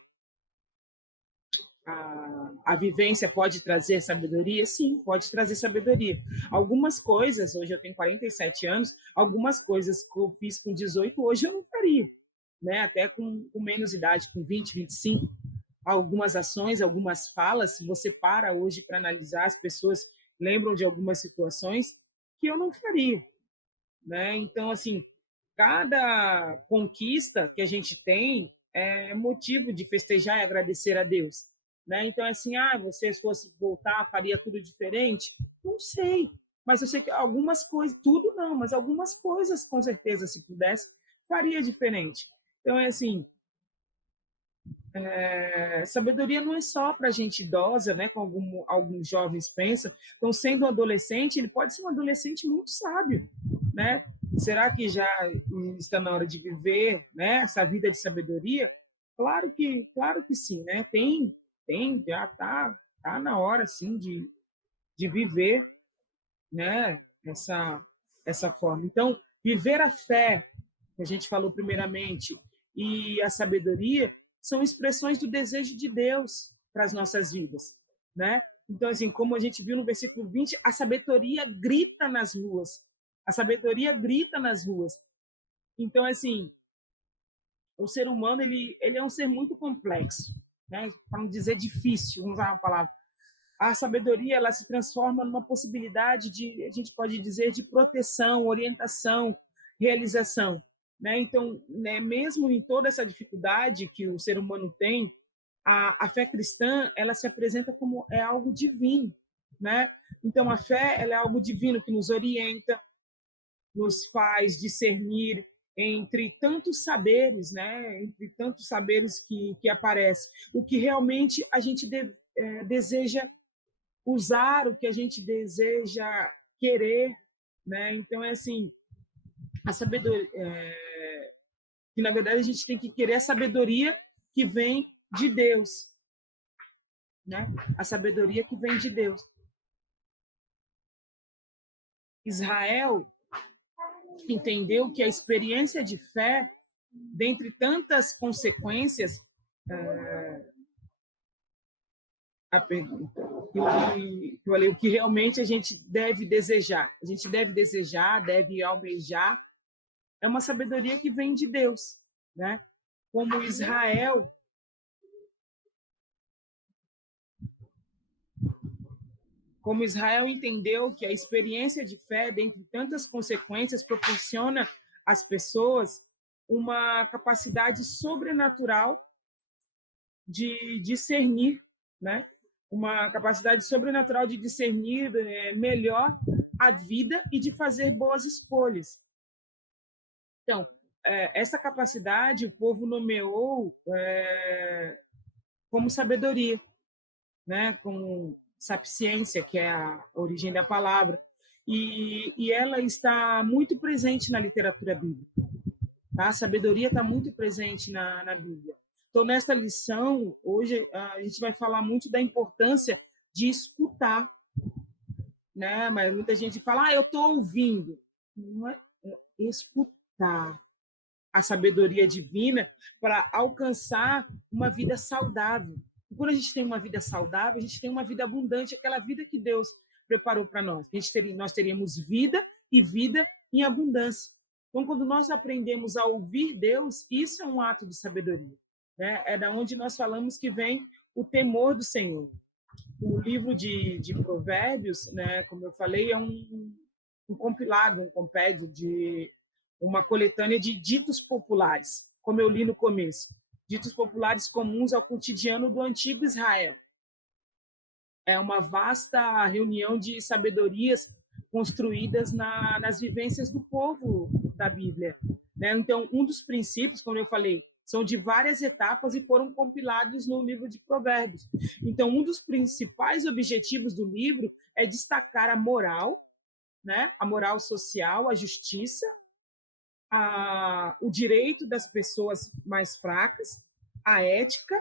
A vivência pode trazer sabedoria? Sim, pode trazer sabedoria. Algumas coisas, hoje eu tenho 47 anos, algumas coisas que eu fiz com 18, hoje eu não faria, né? Até com menos idade, com 20, 25. Algumas ações, algumas falas, se você para hoje para analisar, as pessoas lembram de algumas situações que eu não faria, né? Então, assim, cada conquista que a gente tem é motivo de festejar e agradecer a Deus, né? Então, assim, você se fosse voltar, faria tudo diferente? Não sei, mas eu sei que algumas coisas, tudo não, mas algumas coisas, com certeza, se pudesse, faria diferente. Então, é assim, sabedoria não é só para gente idosa, né? Como alguns jovens pensam. Então, sendo um adolescente, ele pode ser um adolescente muito sábio, né? Será que já está na hora de viver, né, essa vida de sabedoria? Claro que sim, né? Já tá na hora, sim, de viver, né, essa forma. Então, viver a fé, que a gente falou primeiramente, e a sabedoria são expressões do desejo de Deus para as nossas vidas, né? Então, assim, como a gente viu no versículo 20, a sabedoria grita nas ruas. A sabedoria grita nas ruas. Então, assim, o ser humano, ele é um ser muito complexo, né? Para não dizer difícil, vamos usar uma palavra. A sabedoria, ela se transforma numa possibilidade de, a gente pode dizer, de proteção, orientação, realização, né? Então, né, mesmo em toda essa dificuldade que o ser humano tem, a fé cristã, ela se apresenta como algo divino, né? Então, a fé, ela é algo divino que nos orienta, nos faz discernir entre tantos saberes, né? Entre tantos saberes que aparecem, o que realmente a gente deseja usar, o que a gente deseja querer, né? Então, é assim, a sabedoria, que na verdade a gente tem que querer a sabedoria que vem de Deus, né? A sabedoria que vem de Deus. Israel entendeu que a experiência de fé, dentre tantas consequências, a pergunta que eu falei, o que realmente a gente deve desejar, deve almejar, é uma sabedoria que vem de Deus, né? Como Israel entendeu que a experiência de fé, dentre tantas consequências, proporciona às pessoas uma capacidade sobrenatural de discernir, né? Uma capacidade sobrenatural de discernir melhor a vida e de fazer boas escolhas. Então, essa capacidade o povo nomeou como sabedoria, né? Como sapiência, que é a origem da palavra. e ela está muito presente na literatura bíblica. Tá? A sabedoria está muito presente na Bíblia. Então, nesta lição, hoje, a gente vai falar muito da importância de escutar, né? Mas muita gente fala, eu estou ouvindo. Não é escutar a sabedoria divina para alcançar uma vida saudável. E quando a gente tem uma vida saudável, a gente tem uma vida abundante, aquela vida que Deus preparou para nós. Nós teríamos vida e vida em abundância. Então, quando nós aprendemos a ouvir Deus, isso é um ato de sabedoria. Né? É da onde nós falamos que vem o temor do Senhor. O livro de Provérbios, né, como eu falei, é um compilado, um compêndio de uma coletânea de ditos populares, como eu li no começo. Ditos populares comuns ao cotidiano do antigo Israel. É uma vasta reunião de sabedorias construídas nas vivências do povo da Bíblia. Né? Então, um dos princípios, como eu falei, são de várias etapas e foram compilados no livro de Provérbios. Então, um dos principais objetivos do livro é destacar a moral, né? A moral social, a justiça, o direito das pessoas mais fracas, a ética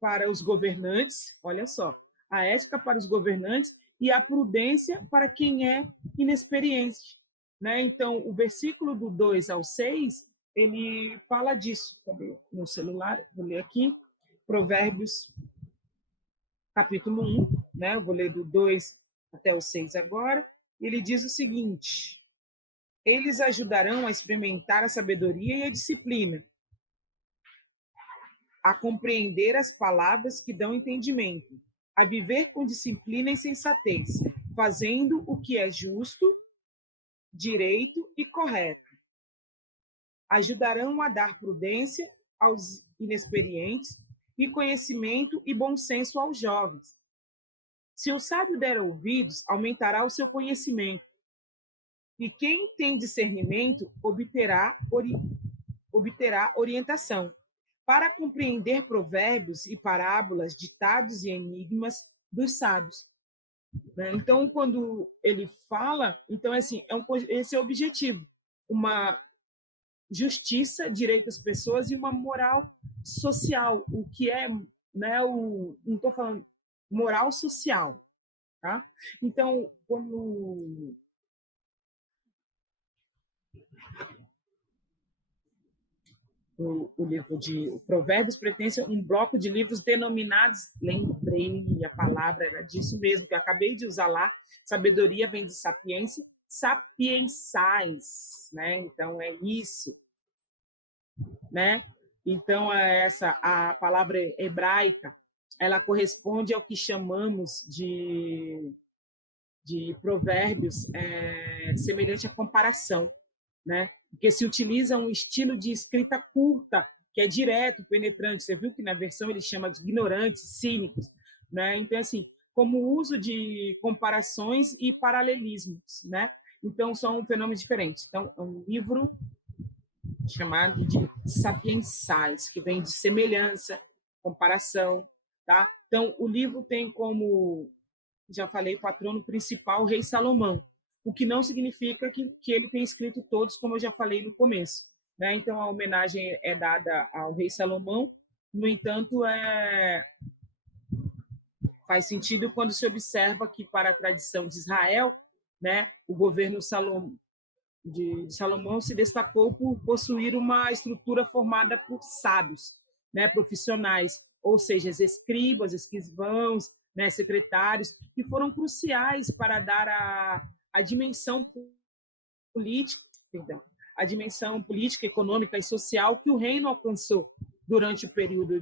para os governantes, olha só, a ética para os governantes e a prudência para quem é inexperiente. Né? Então, o versículo do 2 ao 6, ele fala disso. Cadê no celular? Vou ler aqui. Provérbios, capítulo 1, né? Eu vou ler do 2 até o 6 agora. Ele diz o seguinte: eles ajudarão a experimentar a sabedoria e a disciplina, a compreender as palavras que dão entendimento, a viver com disciplina e sensatez, fazendo o que é justo, direito e correto. Ajudarão a dar prudência aos inexperientes e conhecimento e bom senso aos jovens. Se o sábio der ouvidos, aumentará o seu conhecimento. E quem tem discernimento obterá orientação para compreender provérbios e parábolas, ditados e enigmas dos sábios. Então, quando ele fala, então assim, esse é o objetivo, uma justiça, direito às pessoas e uma moral social, o que é, né, não estou falando moral social, tá? Então, quando o livro de Provérbios pertence a um bloco de livros denominados, lembrei, a palavra era disso mesmo, que eu acabei de usar lá, sabedoria vem de sapiência, sapiensais, né? Então, é isso, né? Então, a palavra hebraica, ela corresponde ao que chamamos de provérbios, semelhante à comparação, né? Porque se utiliza um estilo de escrita curta, que é direto, penetrante. Você viu que na versão ele chama de ignorantes, cínicos, né? Então, assim, como o uso de comparações e paralelismos, né? Então, são fenômenos diferentes. Então, é um livro chamado de sapiensais, que vem de semelhança, comparação, tá? Então, o livro tem como, já falei, patrono principal o rei Salomão, o que não significa que ele tenha escrito todos, como eu já falei no começo, né? Então, a homenagem é dada ao rei Salomão, no entanto, faz sentido quando se observa que, para a tradição de Israel, né, o governo de Salomão se destacou por possuir uma estrutura formada por sábios, né, profissionais, ou seja, escribas, escrivãos, né, secretários, que foram cruciais para dar a dimensão política, econômica e social que o reino alcançou durante o período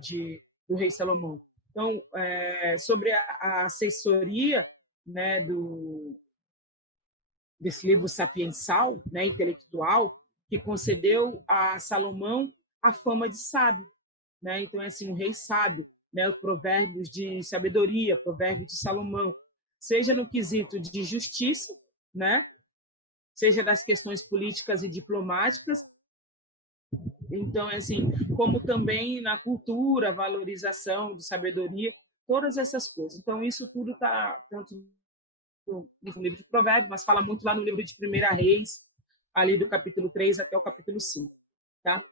do rei Salomão. Então, sobre a assessoria, né, desse livro sapiensal, né, intelectual, que concedeu a Salomão a fama de sábio, né? Então, assim, um rei sábio, né, os provérbios de sabedoria, provérbios de Salomão, seja no quesito de justiça, né, seja das questões políticas e diplomáticas. Então, assim, como também na cultura, valorização de sabedoria, todas essas coisas. Então, isso tudo está tanto no livro de Provérbios, mas fala muito lá no livro de 1 Reis, ali do capítulo 3 até o capítulo 5, tá?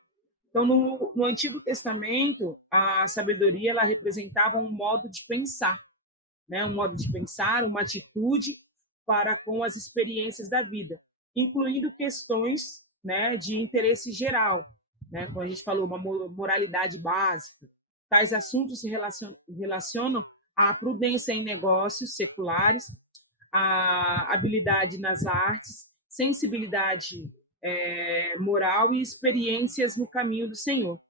Então, no Antigo Testamento, a sabedoria ela representava um modo de pensar, né? Um modo de pensar, uma atitude para com as experiências da vida, incluindo questões, né, de interesse geral, né? Como a gente falou, uma moralidade básica. Tais assuntos se relacionam à prudência em negócios seculares, à habilidade nas artes, sensibilidade moral e experiências no caminho do Senhor.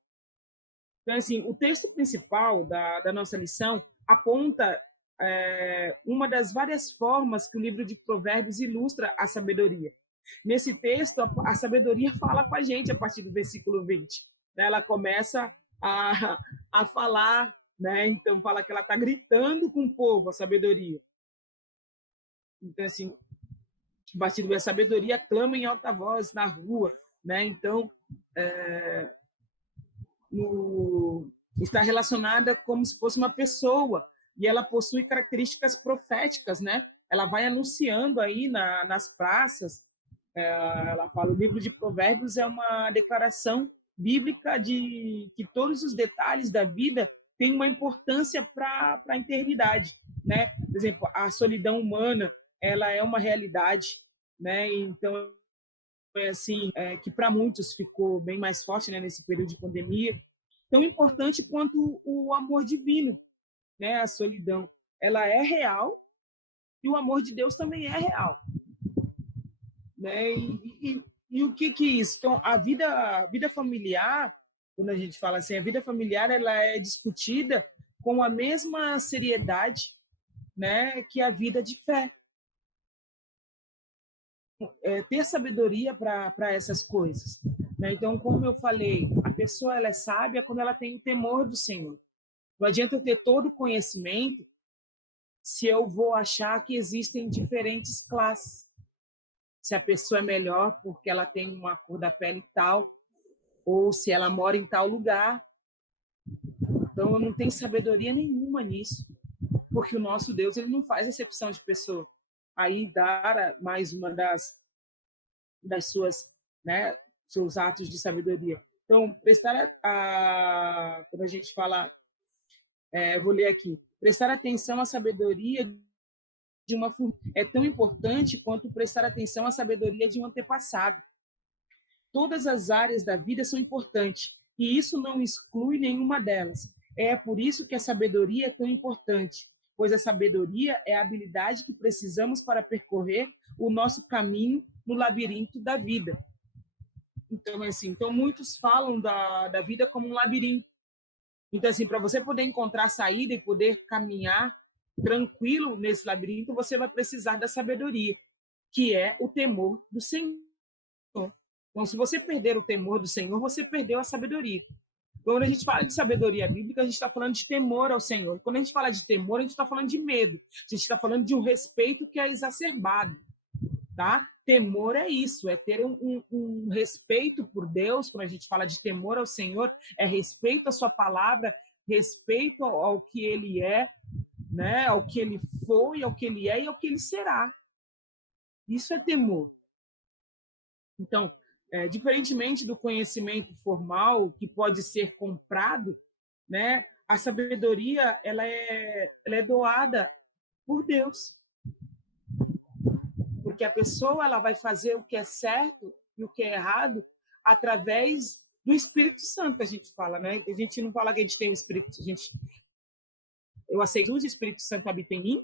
Então, assim, o texto principal da nossa lição aponta uma das várias formas que o livro de Provérbios ilustra a sabedoria. Nesse texto, a sabedoria fala com a gente a partir do versículo 20. Né? Ela começa a falar, né? Então fala que ela está gritando com o povo, a sabedoria. Então, assim, a partir da sabedoria, clama em alta voz na rua, né? Então, está relacionada como se fosse uma pessoa, e ela possui características proféticas, né? Ela vai anunciando aí nas praças, ela fala, o livro de Provérbios é uma declaração bíblica de que todos os detalhes da vida têm uma importância para a eternidade, né? Por exemplo, a solidão humana, ela é uma realidade, né? Então, é assim, que para muitos ficou bem mais forte, né, nesse período de pandemia, tão importante quanto o amor divino, né? A solidão, ela é real e o amor de Deus também é real, né? E o que é isso? Então, a vida familiar, quando a gente fala assim, a vida familiar ela é discutida com a mesma seriedade, né, que a vida de fé. Ter sabedoria para essas coisas, né? Então, como eu falei, a pessoa ela é sábia quando ela tem o temor do Senhor. Não adianta eu ter todo o conhecimento se eu vou achar que existem diferentes classes. Se a pessoa é melhor porque ela tem uma cor da pele tal, ou se ela mora em tal lugar. Então, eu não tenho sabedoria nenhuma nisso, porque o nosso Deus ele não faz acepção de pessoa. Aí, dar mais uma das suas, né, seus atos de sabedoria. Então, quando a gente fala, vou ler aqui, prestar atenção à sabedoria de uma formiga é tão importante quanto prestar atenção à sabedoria de um antepassado. Todas as áreas da vida são importantes, e isso não exclui nenhuma delas. É por isso que a sabedoria é tão importante, pois a sabedoria é a habilidade que precisamos para percorrer o nosso caminho no labirinto da vida. Então, assim, muitos falam da vida como um labirinto. Então, assim, para você poder encontrar saída e poder caminhar tranquilo nesse labirinto, você vai precisar da sabedoria, que é o temor do Senhor. Então, se você perder o temor do Senhor, você perdeu a sabedoria. Quando a gente fala de sabedoria bíblica, a gente está falando de temor ao Senhor. Quando a gente fala de temor, a gente está falando de medo. A gente está falando de um respeito que é exacerbado. Tá? Temor é isso, é ter um respeito por Deus. Quando a gente fala de temor ao Senhor, é respeito à sua palavra, respeito ao que Ele é, né? Ao que Ele foi, ao que Ele é e ao que Ele será. Isso é temor. Então, diferentemente do conhecimento formal, que pode ser comprado, né? A sabedoria ela é doada por Deus. Porque a pessoa ela vai fazer o que é certo e o que é errado através do Espírito Santo, a gente fala, né? A gente não fala que a gente tem o Espírito, eu aceito o Espírito Santo habita em mim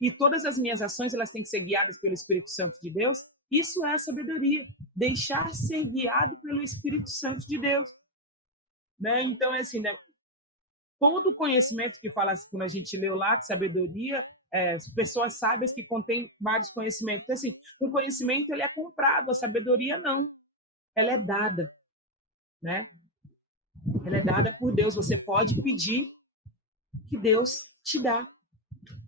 e todas as minhas ações elas têm que ser guiadas pelo Espírito Santo de Deus. Isso é a sabedoria, deixar ser guiado pelo Espírito Santo de Deus, né? Então, é assim, né? Todo o conhecimento que fala, quando a gente leu lá, que sabedoria, pessoas sábias que contêm vários conhecimentos. Então, assim, o conhecimento ele é comprado, a sabedoria não. Ela é dada, né? Ela é dada por Deus. Você pode pedir que Deus te dá.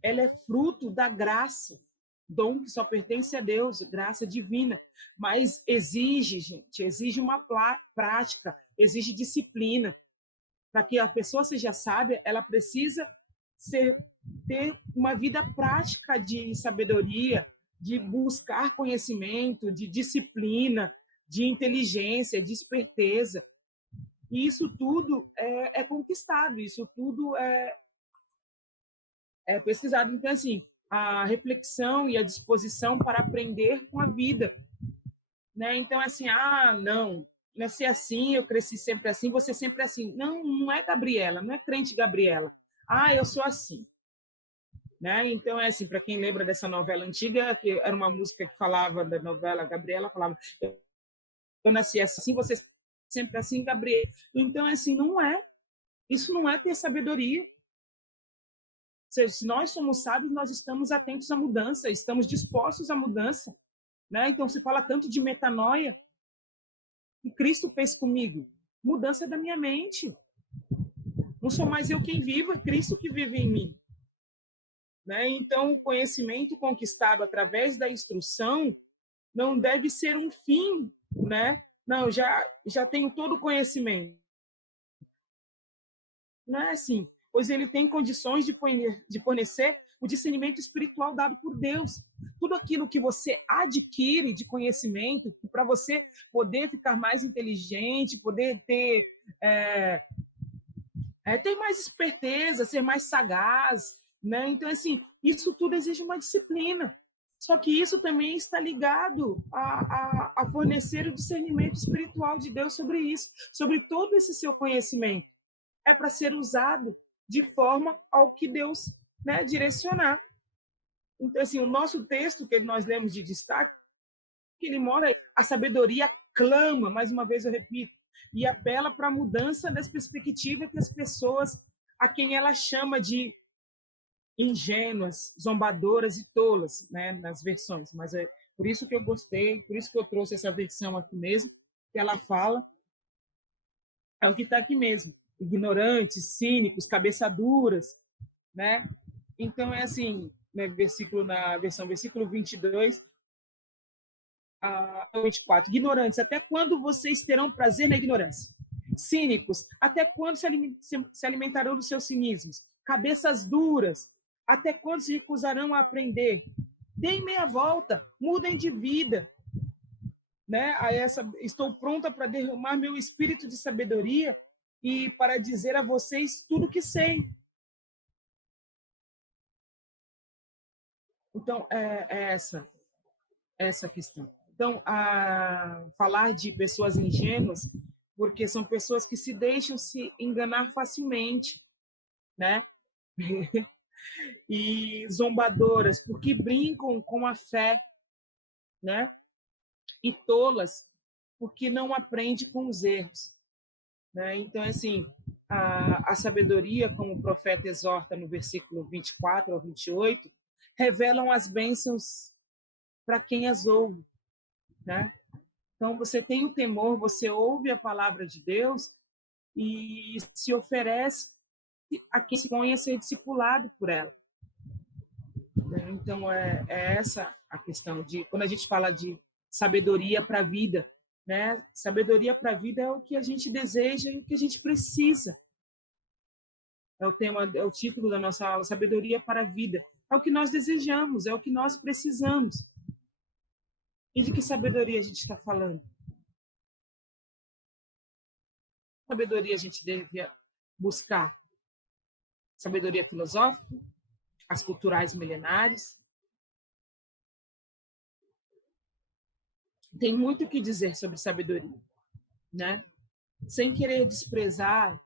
Ela é fruto da graça, dom que só pertence a Deus, graça divina. Mas exige uma prática, exige disciplina. Para que a pessoa seja sábia, ela precisa ter uma vida prática de sabedoria, de buscar conhecimento, de disciplina, de inteligência, de esperteza. E isso tudo é conquistado, isso tudo é pesquisado. Então, assim, a reflexão e a disposição para aprender com a vida, né? Então, assim, não nasci assim, eu cresci sempre assim, você sempre assim. Não, não é Gabriela, não é crente Gabriela. Eu sou assim. Né? Então, é assim, para quem lembra dessa novela antiga, que era uma música que falava da novela, Gabriela falava, eu nasci assim, você sempre assim, Gabriela. Então, assim, isso não é ter sabedoria. Ou seja, se nós somos sábios, nós estamos atentos à mudança, estamos dispostos à mudança. Né? Então, se fala tanto de metanoia, que Cristo fez comigo, mudança da minha mente. Não sou mais eu quem vivo, é Cristo que vive em mim. Né? Então, o conhecimento conquistado através da instrução não deve ser um fim, né? Não, já tenho todo o conhecimento. Não é assim, pois ele tem condições de fornecer o discernimento espiritual dado por Deus. Tudo aquilo que você adquire de conhecimento, para você poder ficar mais inteligente, poder ter mais esperteza, ser mais sagaz, né? Então, assim, isso tudo exige uma disciplina. Só que isso também está ligado a fornecer o discernimento espiritual de Deus sobre isso, sobre todo esse seu conhecimento. É para ser usado de forma ao que Deus, né, direcionar. Então, assim, o nosso texto que nós lemos de destaque, que ele mostra a sabedoria clama, mais uma vez eu repito, e apela para a mudança das perspectivas que as pessoas, a quem ela chama de ingênuas, zombadoras e tolas, né, nas versões. Mas é por isso que eu gostei, por isso que eu trouxe essa versão aqui mesmo, que ela fala, é o que está aqui mesmo, ignorantes, cínicos, cabeça duras, né? Então, é assim, né, na versículo 22 a 24, ignorantes, até quando vocês terão prazer na ignorância? Cínicos, até quando se alimentarão dos seus cinismos? Cabeças duras, até quando se recusarão a aprender? Deem meia volta, mudem de vida. Né? Estou pronta para derramar meu espírito de sabedoria e para dizer a vocês tudo o que sei. Então, é essa questão. Então, falar de pessoas ingênuas, porque são pessoas que se deixam se enganar facilmente, né? E zombadoras, porque brincam com a fé, né? E tolas, porque não aprende com os erros, né? Então, assim, a sabedoria, como o profeta exorta no versículo 24 ao 28, revelam as bênçãos para quem as ouve, né? Então, você tem o temor, você ouve a palavra de Deus e se oferece a quem se põe a ser discipulado por ela. Então, é essa a questão de quando a gente fala de sabedoria para a vida, né? Sabedoria para a vida é o que a gente deseja e o que a gente precisa. É o título da nossa aula, sabedoria para a vida. É o que nós desejamos, é o que nós precisamos. E de que sabedoria a gente está falando? Sabedoria a gente deve buscar? Sabedoria filosófica, as culturais milenares. Tem muito o que dizer sobre sabedoria, né? Sem querer desprezar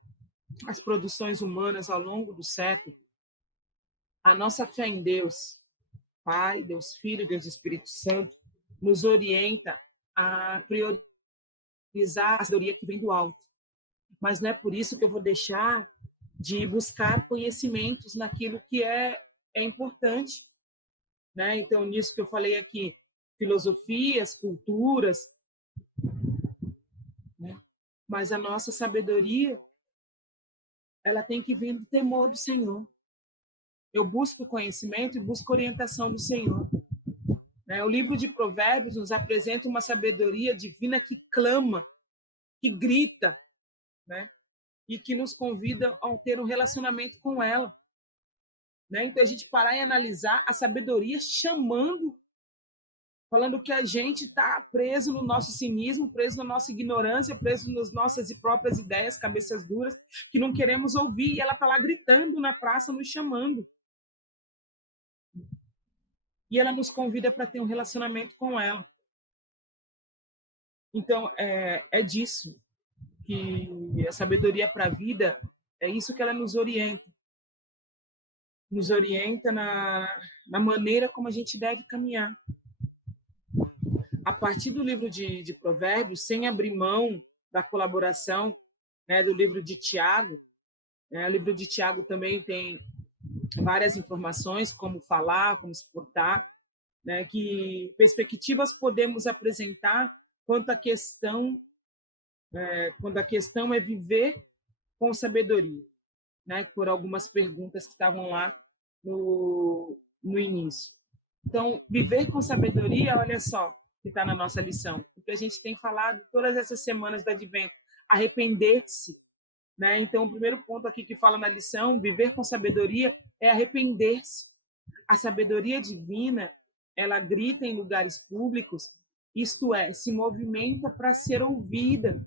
as produções humanas ao longo do século, a nossa fé em Deus, Pai, Deus Filho, Deus Espírito Santo, nos orienta a priorizar a sabedoria que vem do alto. Mas não é por isso que eu vou deixar de buscar conhecimentos naquilo que é importante, né? Então, nisso que eu falei aqui, filosofias, culturas, né? Mas a nossa sabedoria, ela tem que vir do temor do Senhor. Eu busco conhecimento e busco orientação do Senhor. O livro de Provérbios nos apresenta uma sabedoria divina que clama, que grita, né? E que nos convida a ter um relacionamento com ela. né? Então, a gente parar e analisar a sabedoria chamando, falando que a gente está preso no nosso cinismo, preso na nossa ignorância, preso nas nossas próprias ideias, cabeças duras, que não queremos ouvir, e ela está lá gritando na praça, nos chamando. E ela nos convida para ter um relacionamento com ela. Então, é disso que a sabedoria para a vida, é isso que ela nos orienta. Nos orienta na maneira como a gente deve caminhar. A partir do livro de Provérbios, sem abrir mão da colaboração, né, do livro de Tiago, né, o livro de Tiago também tem várias informações, como falar, como se portar, né, que perspectivas podemos apresentar quando a questão é viver com sabedoria, né, por algumas perguntas que estavam lá no início. Então, viver com sabedoria, olha só, que está na nossa lição, o que a gente tem falado todas essas semanas do Advento, arrepender-se, né? Então, o primeiro ponto aqui que fala na lição, viver com sabedoria, é arrepender-se. A sabedoria divina, ela grita em lugares públicos, isto é, se movimenta para ser ouvida.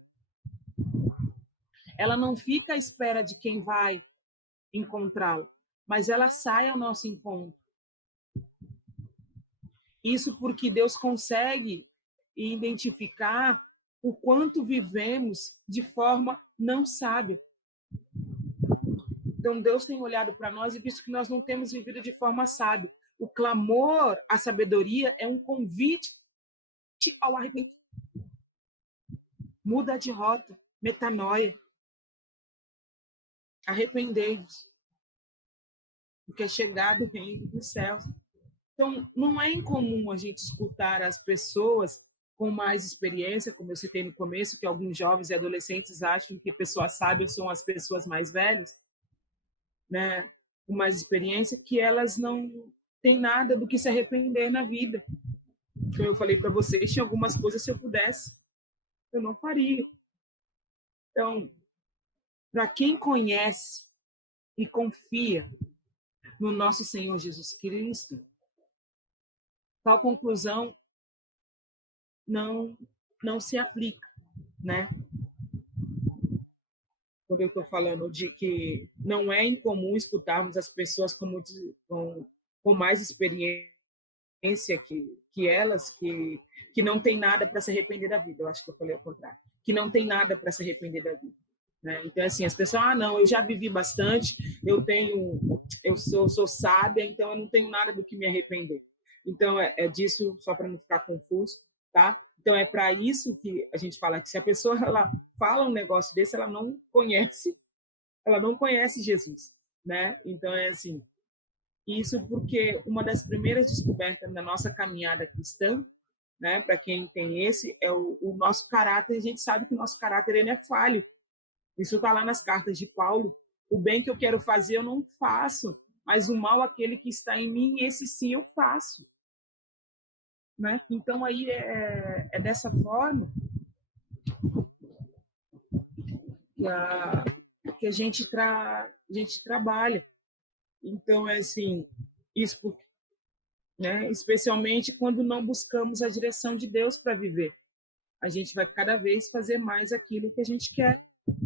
Ela não fica à espera de quem vai encontrá-la, mas ela sai ao nosso encontro. Isso porque Deus consegue identificar o quanto vivemos de forma não sábia. Então, Deus tem olhado para nós e visto que nós não temos vivido de forma sábia. O clamor à sabedoria é um convite ao arrependimento. Muda de rota, metanoia. Arrependei-vos, porque é chegado o reino dos céus. Então, não é incomum a gente escutar as pessoas com mais experiência, como eu citei no começo, que alguns jovens e adolescentes acham que pessoas sábias são as pessoas mais velhas, né? Com mais experiência, que elas não têm nada do que se arrepender na vida. Como eu falei para vocês, tinha algumas coisas, se eu pudesse, eu não faria. Então, para quem conhece e confia no nosso Senhor Jesus Cristo, tal conclusão não se aplica, né? Quando eu estou falando de que não é incomum escutarmos as pessoas com mais experiência que elas, que não tem nada para se arrepender da vida. Eu acho que eu falei ao contrário. Que não tem nada para se arrepender da vida. Né? Então, assim, as pessoas, não, eu já vivi bastante, eu sou sábia, então eu não tenho nada do que me arrepender. Então, é disso, só para não ficar confuso, tá? Então, é para isso que a gente fala que se a pessoa ela fala um negócio desse, ela não conhece Jesus, né? Então, é assim, isso porque uma das primeiras descobertas da nossa caminhada cristã, né, para quem tem esse, é o nosso caráter. A gente sabe que o nosso caráter ele é falho. Isso está lá nas cartas de Paulo. O bem que eu quero fazer, eu não faço, mas o mal, aquele que está em mim, esse sim eu faço. Né? Então, aí é dessa forma que a gente trabalha. Então, é assim, isso, né? Especialmente quando não buscamos a direção de Deus para viver. A gente vai cada vez fazer mais aquilo que a gente quer.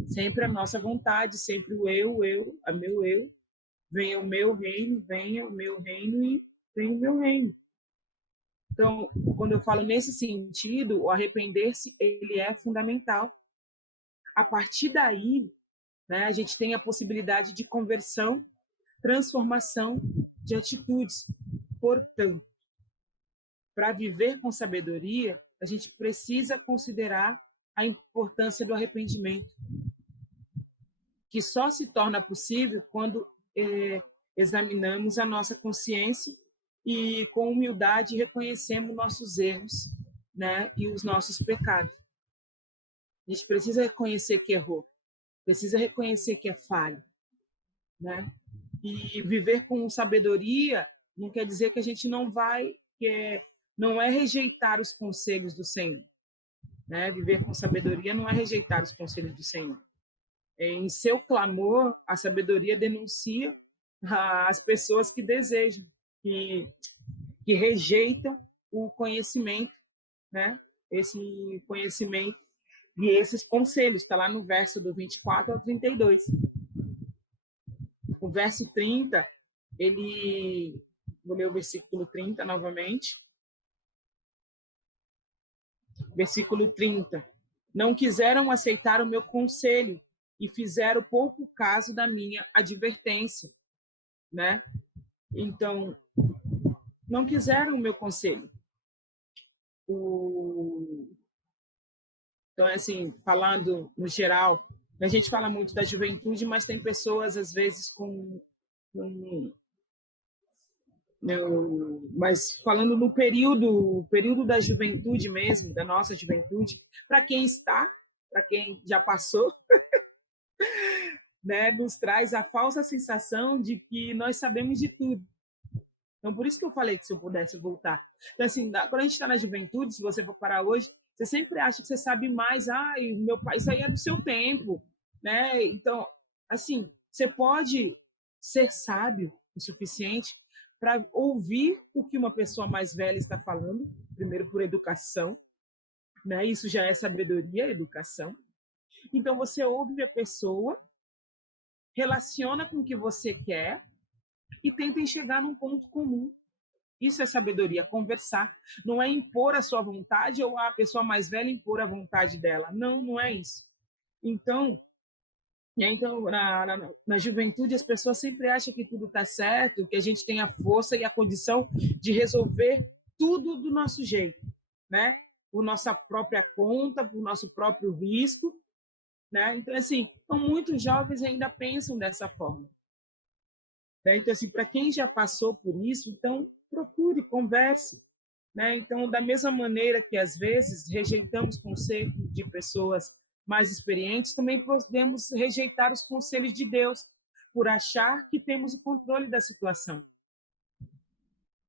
Sempre a nossa vontade, sempre o a meu eu. Venha o meu reino, venha o meu reino e venha o meu reino. Então, quando eu falo nesse sentido, o arrepender-se, ele é fundamental. A partir daí, né, a gente tem a possibilidade de conversão, transformação de atitudes. Portanto, para viver com sabedoria, a gente precisa considerar a importância do arrependimento, que só se torna possível quando examinamos a nossa consciência e, com humildade, reconhecemos nossos erros, né, e os nossos pecados. A gente precisa reconhecer que errou, precisa reconhecer que é falho, né? E viver com sabedoria não quer dizer que a gente não é rejeitar os conselhos do Senhor, né? Viver com sabedoria não é rejeitar os conselhos do Senhor. Em seu clamor, a sabedoria denuncia as pessoas que desejam, que rejeitam o conhecimento, né? Esse conhecimento e esses conselhos, está lá no verso do 24 ao 32. O verso 30, vou ler o versículo 30 novamente. Versículo 30. Não quiseram aceitar o meu conselho e fizeram pouco caso da minha advertência, né? Então, não quiseram o meu conselho. Então, assim, falando no geral, a gente fala muito da juventude, mas tem pessoas, às vezes, mas falando no período da juventude mesmo, da nossa juventude, para quem já passou, né, nos traz a falsa sensação de que nós sabemos de tudo. Então, por isso que eu falei que se eu pudesse voltar. Então, assim, quando a gente está na juventude, se você for parar hoje, você sempre acha que você sabe mais. Meu pai, isso aí é do seu tempo, né? Então, assim, você pode ser sábio o suficiente para ouvir o que uma pessoa mais velha está falando, primeiro por educação, né? Isso já é sabedoria, educação. Então, você ouve a pessoa, relaciona com o que você quer e tenta chegar num ponto comum. Isso é sabedoria, conversar. Não é impor a sua vontade ou a pessoa mais velha impor a vontade dela. Não, não é isso. Então, na juventude, as pessoas sempre acham que tudo está certo, que a gente tem a força e a condição de resolver tudo do nosso jeito, né? Por nossa própria conta, por nosso próprio risco, né? Então, assim, muitos jovens ainda pensam dessa forma. Né? Então, assim, para quem já passou por isso, então, procure, converse. Né? Então, da mesma maneira que, às vezes, rejeitamos conselhos de pessoas mais experientes, também podemos rejeitar os conselhos de Deus, por achar que temos o controle da situação.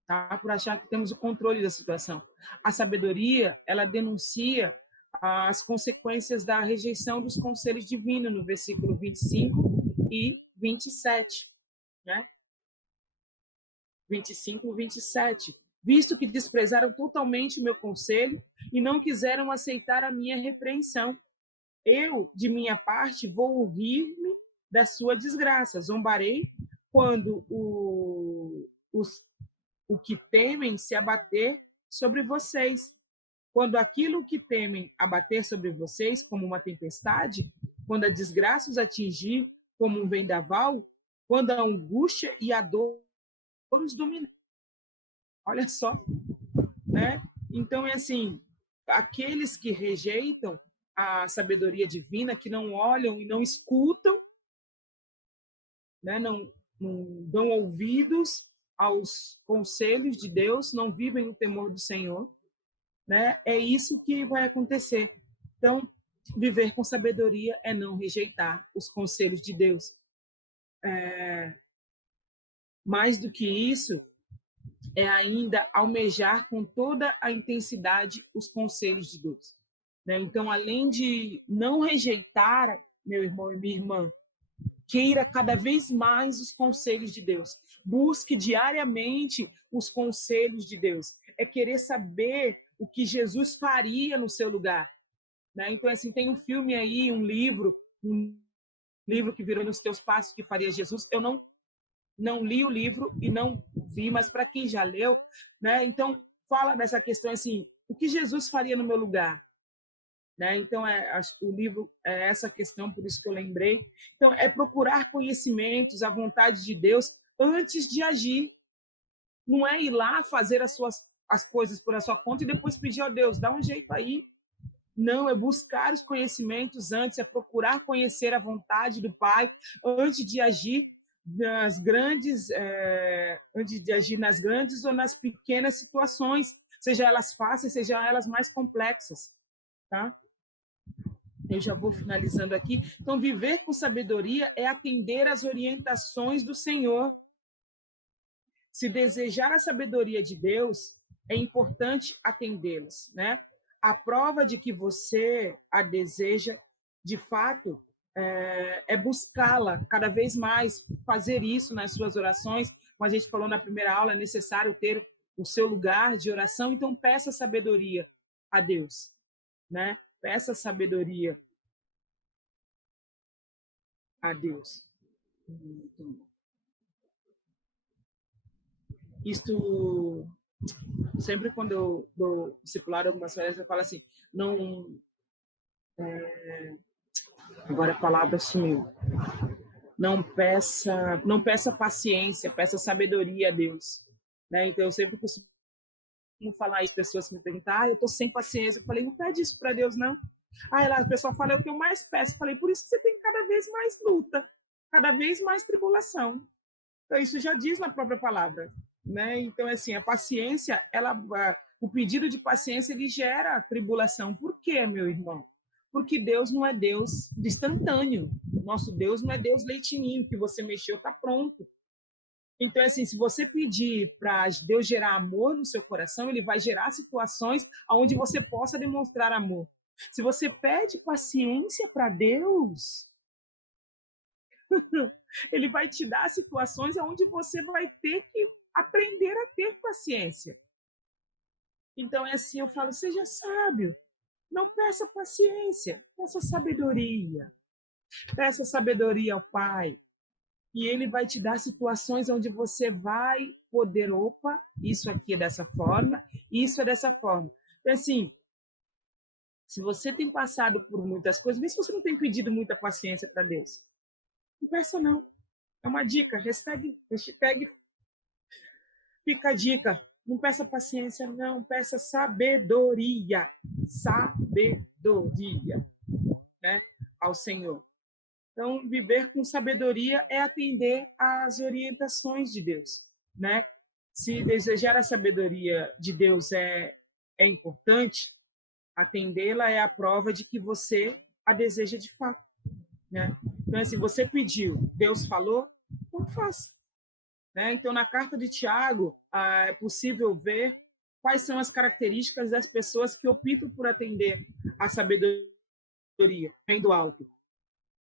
Tá? Por achar que temos o controle da situação. A sabedoria, ela denuncia as consequências da rejeição dos conselhos divinos, no versículo 25 e 27. Né? 25 e 27. Visto que desprezaram totalmente o meu conselho e não quiseram aceitar a minha repreensão. Eu, de minha parte, vou rir-me da sua desgraça. Zombarei quando o que temem se abater sobre vocês. Quando aquilo que temem abater sobre vocês como uma tempestade, quando a desgraça os atingir como um vendaval, quando a angústia e a dor os dominam. Olha só, né? Então, é assim, aqueles que rejeitam a sabedoria divina, que não olham e não escutam, né? Não dão ouvidos aos conselhos de Deus, não vivem o temor do Senhor, né? É isso que vai acontecer. Então, viver com sabedoria é não rejeitar os conselhos de Deus. Mais do que isso, é ainda almejar com toda a intensidade os conselhos de Deus. Né? Então, além de não rejeitar, meu irmão e minha irmã, queira cada vez mais os conselhos de Deus. Busque diariamente os conselhos de Deus. É querer saber o que Jesus faria no seu lugar. Né? Então, assim, tem um filme aí, um livro que virou Nos Teus Passos, que faria Jesus. Eu não li o livro e não vi, mas para quem já leu, né? Então, fala dessa questão assim, o que Jesus faria no meu lugar? Né? Então, o livro é essa questão, por isso que eu lembrei. Então, é procurar conhecimentos, a vontade de Deus, antes de agir. Não é ir lá fazer as coisas por a sua conta e depois pedir a Deus, dá um jeito aí. Não, é buscar os conhecimentos antes, é procurar conhecer a vontade do Pai antes de agir nas grandes ou nas pequenas situações, seja elas fáceis, seja elas mais complexas, tá? Eu já vou finalizando aqui. Então, viver com sabedoria é atender às orientações do Senhor. Se desejar a sabedoria de Deus, é importante atendê-las, né? A prova de que você a deseja, de fato, é buscá-la cada vez mais, fazer isso nas suas orações. Como a gente falou na primeira aula, é necessário ter o seu lugar de oração, então peça sabedoria a Deus, né? Peça sabedoria a Deus. Isto, sempre quando eu dou discipulado algumas vezes, eu falo assim, não... agora a palavra sumiu. Não peça paciência, peça sabedoria a Deus, né? Então eu sempre costumo falar isso, pessoas que me perguntam, eu estou sem paciência. Eu falei, não pede isso para Deus, não. A pessoa fala, é o que eu mais peço. Eu falei, por isso que você tem cada vez mais luta, cada vez mais tribulação. Então isso já diz na própria palavra, né? Então assim, a paciência, o pedido de paciência, ele gera tribulação. Por quê, meu irmão? Porque Deus não é Deus de instantâneo. Nosso Deus não é Deus leitinho, que você mexeu, está pronto. Então, assim, se você pedir para Deus gerar amor no seu coração, ele vai gerar situações onde você possa demonstrar amor. Se você pede paciência para Deus, ele vai te dar situações onde você vai ter que aprender a ter paciência. Então, é assim, eu falo, seja sábio. Não peça paciência, peça sabedoria. Peça sabedoria ao Pai. E Ele vai te dar situações onde você vai poder, isso aqui é dessa forma, isso é dessa forma. Então, assim, se você tem passado por muitas coisas, vê se você não tem pedido muita paciência para Deus. Não peça, não. É uma dica, hashtag fica a dica. Não peça paciência, não. Peça sabedoria. Sabedoria, né, ao Senhor. Então, viver com sabedoria é atender às orientações de Deus, né? Se desejar a sabedoria de Deus é importante, atendê-la é a prova de que você a deseja de fato, né? Então, assim, você pediu, Deus falou, então faça. Né? Então, na carta de Tiago, é possível ver quais são as características das pessoas que optam por atender à sabedoria, vem do alto.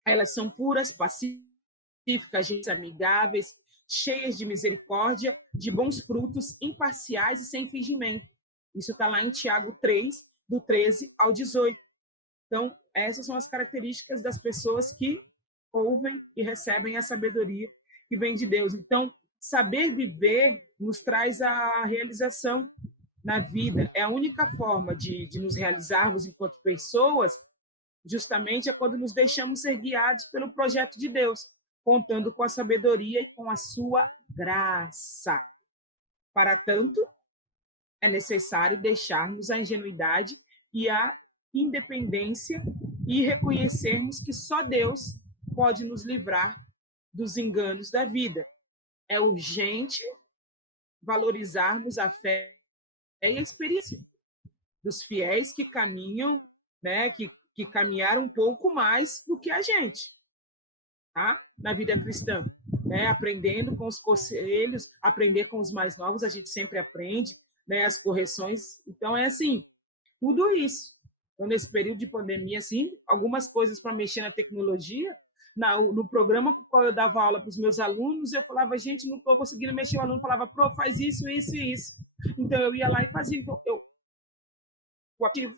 Elas são puras, pacíficas, amigáveis, cheias de misericórdia, de bons frutos, imparciais e sem fingimento. Isso está lá em Tiago 3, do 13 ao 18. Então, essas são as características das pessoas que ouvem e recebem a sabedoria que vem de Deus. Então, saber viver nos traz a realização na vida. É a única forma de nos realizarmos enquanto pessoas, justamente é quando nos deixamos ser guiados pelo projeto de Deus, contando com a sabedoria e com a sua graça. Para tanto, é necessário deixarmos a ingenuidade e a independência e reconhecermos que só Deus pode nos livrar dos enganos da vida. É urgente valorizarmos a fé e a experiência dos fiéis que caminham, né, que caminharam um pouco mais do que a gente, tá? Na vida cristã, né? Aprendendo com os conselhos, aprender com os mais novos, a gente sempre aprende, né, as correções. Então, é assim, tudo isso. Então, nesse período de pandemia, assim, algumas coisas para mexer na tecnologia, no programa com o qual eu dava aula para os meus alunos, eu falava, gente, não estou conseguindo mexer. O aluno falava, faz isso, isso e isso. Então, eu ia lá e fazia. Então, o ativo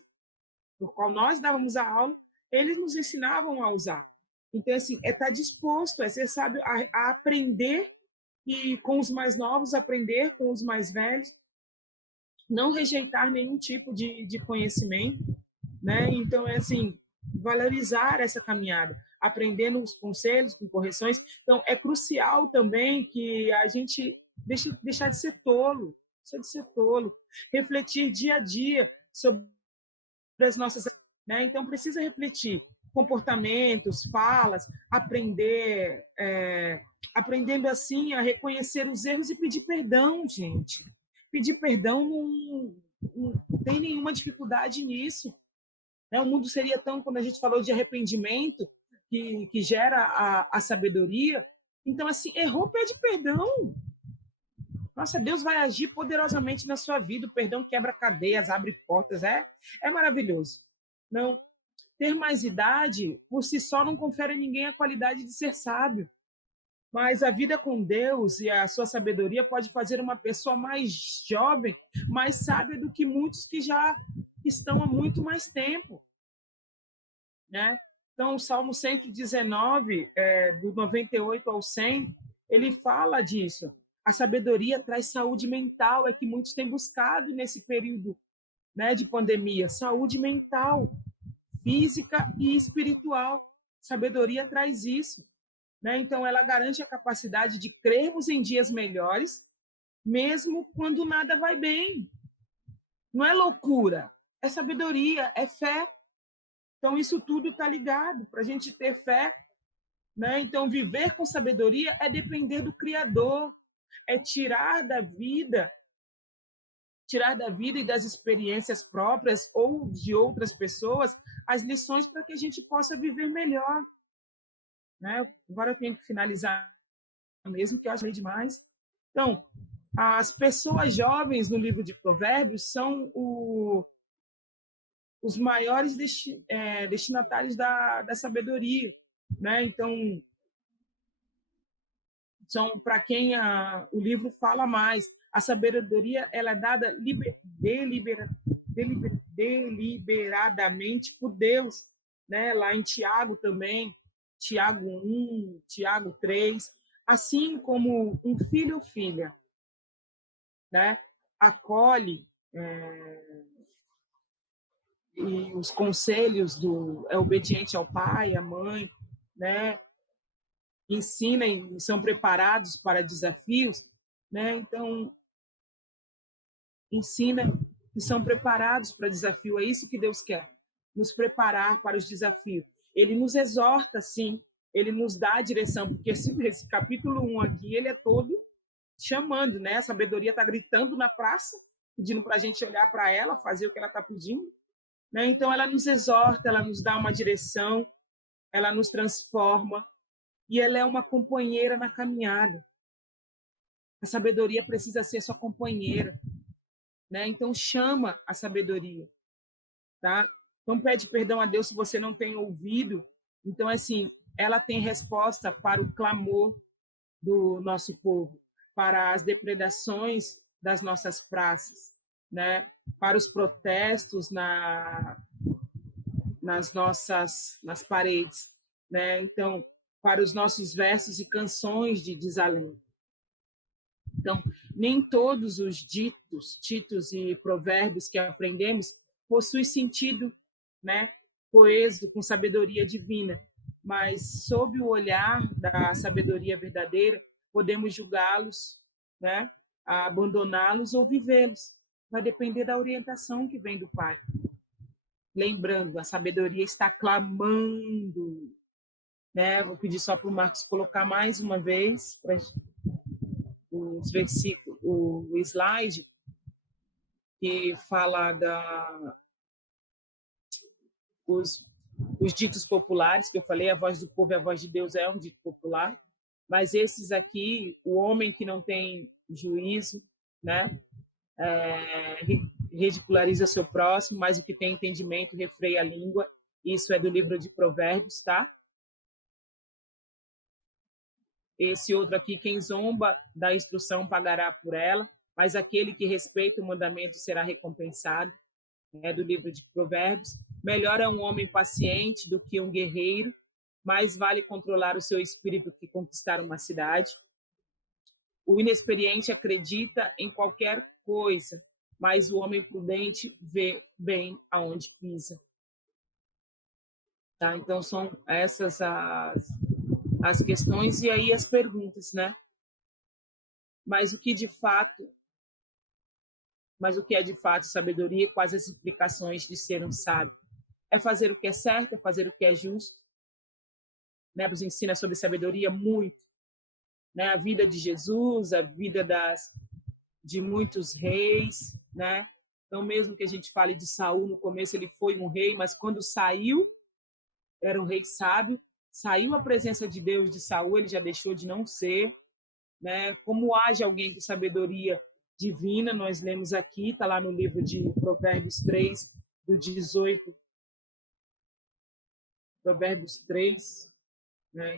no qual nós dávamos a aula, eles nos ensinavam a usar. Então, assim, é estar disposto, é ser sábio a aprender e com os mais novos, aprender com os mais velhos, não rejeitar nenhum tipo de conhecimento, né? Então, é assim, valorizar essa caminhada, aprendendo os conselhos, com correções. Então, é crucial também que a gente deixar de ser tolo, refletir dia a dia sobre as nossas, né? Então, precisa refletir comportamentos, falas, aprendendo assim a reconhecer os erros e pedir perdão, gente. Pedir perdão não tem nenhuma dificuldade nisso. Né? O mundo seria tão, quando a gente falou de arrependimento, que gera a sabedoria. Então, assim, errou, pede perdão. Nossa, Deus vai agir poderosamente na sua vida. O perdão quebra cadeias, abre portas. É maravilhoso. Não, ter mais idade, por si só, não confere a ninguém a qualidade de ser sábio. Mas a vida com Deus e a sua sabedoria pode fazer uma pessoa mais jovem, mais sábia do que muitos que já estão há muito mais tempo, né? Então, o Salmo 119, do 98 ao 100, ele fala disso. A sabedoria traz saúde mental, é que muitos têm buscado nesse período, né, de pandemia. Saúde mental, física e espiritual. Sabedoria traz isso, né? Então, ela garante a capacidade de crermos em dias melhores, mesmo quando nada vai bem. Não é loucura, é sabedoria, é fé. Então, isso tudo está ligado para a gente ter fé, né? Então, viver com sabedoria é depender do Criador, é tirar da vida e das experiências próprias ou de outras pessoas as lições para que a gente possa viver melhor, né? Agora eu tenho que finalizar mesmo, que eu achei demais. Então, as pessoas jovens no livro de Provérbios são os maiores destinatários da sabedoria, né? Então, são para quem o livro fala mais. A sabedoria ela é dada deliberadamente por Deus, né? Lá em Tiago também, Tiago 1, Tiago 3, assim como um filho ou filha, né? Acolhe e os conselhos é obediente ao pai, à mãe, né? Ensina e são preparados para desafios, né? Então, ensina e são preparados para desafio. É isso que Deus quer, nos preparar para os desafios. Ele nos exorta, sim, ele nos dá a direção, porque esse capítulo 1 aqui, ele é todo chamando, né? A sabedoria está gritando na praça, pedindo para a gente olhar para ela, fazer o que ela está pedindo, né? Então, ela nos exorta, ela nos dá uma direção, ela nos transforma, e ela é uma companheira na caminhada. A sabedoria precisa ser sua companheira, né? Então, chama a sabedoria, tá? Então, pede perdão a Deus se você não tem ouvido. Então, assim, ela tem resposta para o clamor do nosso povo, para as depredações das nossas praças, né? Para os protestos nas paredes, né? Então, para os nossos versos e canções de desalento. Então, nem todos os títulos e provérbios que aprendemos possuem sentido, né, coeso com sabedoria divina, mas sob o olhar da sabedoria verdadeira, podemos julgá-los, né, abandoná-los ou vivê-los. Vai depender da orientação que vem do Pai. Lembrando, a sabedoria está clamando, né? Vou pedir só para o Marcos colocar mais uma vez os versículos, o slide que fala os ditos populares, que eu falei, a voz do povo e a voz de Deus é um dito popular, mas esses aqui, o homem que não tem juízo, né? Ridiculariza seu próximo, mas o que tem entendimento refreia a língua. Isso é do livro de Provérbios, tá? Esse outro aqui, quem zomba da instrução pagará por ela, mas aquele que respeita o mandamento será recompensado. É do livro de Provérbios. Melhor é um homem paciente do que um guerreiro, mais vale controlar o seu espírito que conquistar uma cidade. O inexperiente acredita em qualquer coisa, mas o homem prudente vê bem aonde pisa. Tá? Então, são essas as questões e aí as perguntas, né? Mas o que é de fato sabedoria? Quais as implicações de ser um sábio? É fazer o que é certo, é fazer o que é justo. Né? Nos ensina sobre sabedoria muito. Né? A vida de Jesus, a vida de muitos reis, né? Então, mesmo que a gente fale de Saul, no começo ele foi um rei, mas quando saiu, era um rei sábio, saiu a presença de Deus de Saul, ele já deixou de não ser, né? Como age alguém com sabedoria divina, nós lemos aqui, está lá no livro de Provérbios 3, do 18 Provérbios 3, né,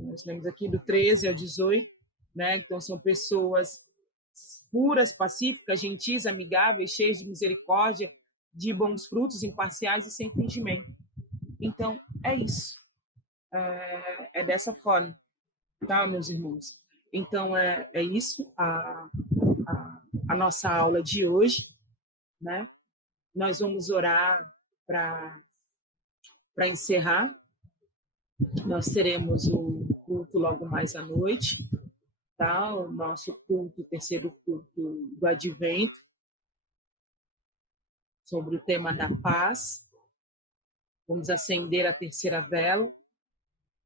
nós lemos aqui do 13 ao 18, né? Então são pessoas puras, pacíficas, gentis, amigáveis, cheias de misericórdia, de bons frutos, imparciais e sem fingimento. Então, é isso. É dessa forma, tá, meus irmãos? Então, é isso a nossa aula de hoje, né? Nós vamos orar para encerrar. Nós teremos o culto logo mais à noite, tá? O nosso culto, o terceiro culto do Advento, sobre o tema da paz. Vamos acender a terceira vela,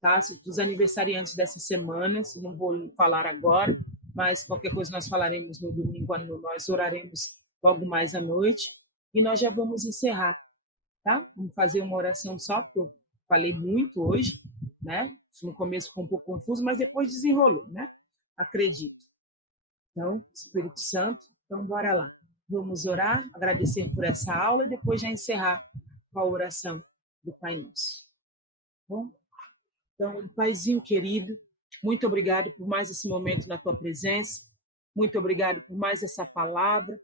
tá? Os aniversariantes dessa semana, não vou falar agora, mas qualquer coisa nós falaremos no domingo, nós oraremos logo mais à noite, e nós já vamos encerrar, tá? Vamos fazer uma oração só, porque eu falei muito hoje, né? No começo ficou um pouco confuso, mas depois desenrolou, né? Acredito. Então, Espírito Santo, então bora lá. Vamos orar, agradecer por essa aula e depois já encerrar com a oração do Pai Nosso. Bom? Então, Paizinho querido, muito obrigado por mais esse momento na tua presença. Muito obrigado por mais essa palavra.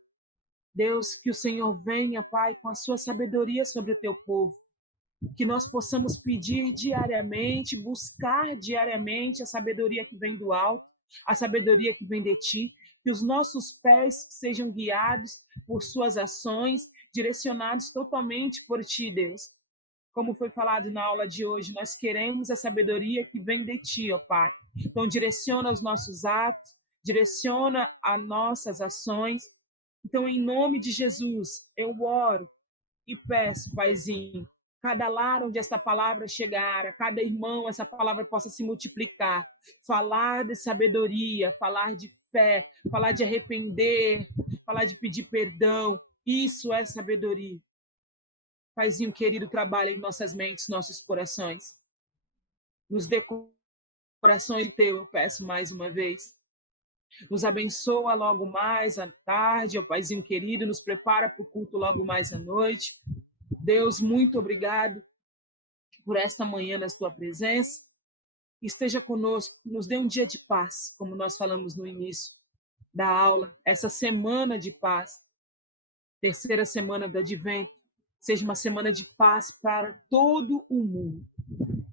Deus, que o Senhor venha, Pai, com a sua sabedoria sobre o teu povo. Que nós possamos pedir diariamente, buscar diariamente a sabedoria que vem do alto, a sabedoria que vem de ti, que os nossos pés sejam guiados por suas ações, direcionados totalmente por ti, Deus. Como foi falado na aula de hoje, nós queremos a sabedoria que vem de ti, ó Pai. Então, direciona os nossos atos, direciona as nossas ações. Então, em nome de Jesus, eu oro e peço, Paizinho, cada lar onde esta palavra chegar, a cada irmão, essa palavra possa se multiplicar. Falar de sabedoria, falar de fé, falar de arrepender, falar de pedir perdão. Isso é sabedoria. Paizinho querido, trabalha em nossas mentes, nossos corações. Nos dê corações teu, eu peço mais uma vez. Nos abençoa logo mais à tarde, ó Paizinho querido, nos prepara para o culto logo mais à noite. Deus, muito obrigado por esta manhã na tua presença. Esteja conosco, nos dê um dia de paz, como nós falamos no início da aula, essa semana de paz, terceira semana do Advento, seja uma semana de paz para todo o mundo,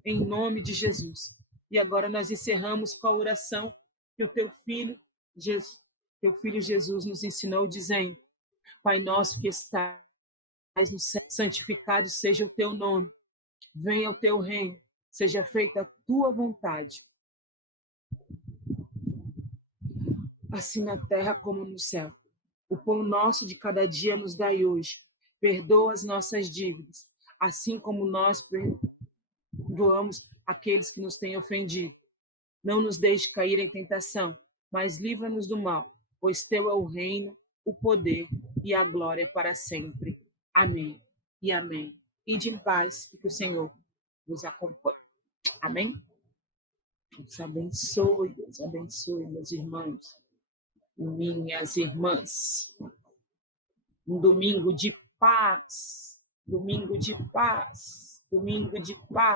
em nome de Jesus. E agora nós encerramos com a oração que o teu filho Jesus nos ensinou, dizendo: Pai nosso que estás no céu, santificado seja o teu nome, venha o teu reino, seja feita a tua vontade, assim na terra como no céu. O pão nosso de cada dia nos dai hoje. Perdoa as nossas dívidas, assim como nós perdoamos aqueles que nos têm ofendido. Não nos deixe cair em tentação, mas livra-nos do mal, pois teu é o reino, o poder e a glória para sempre. Amém e amém. Ide em paz e que o Senhor nos acompanhe. Amém? Deus abençoe, meus irmãos e minhas irmãs. Um domingo de paz, domingo de paz, domingo de paz.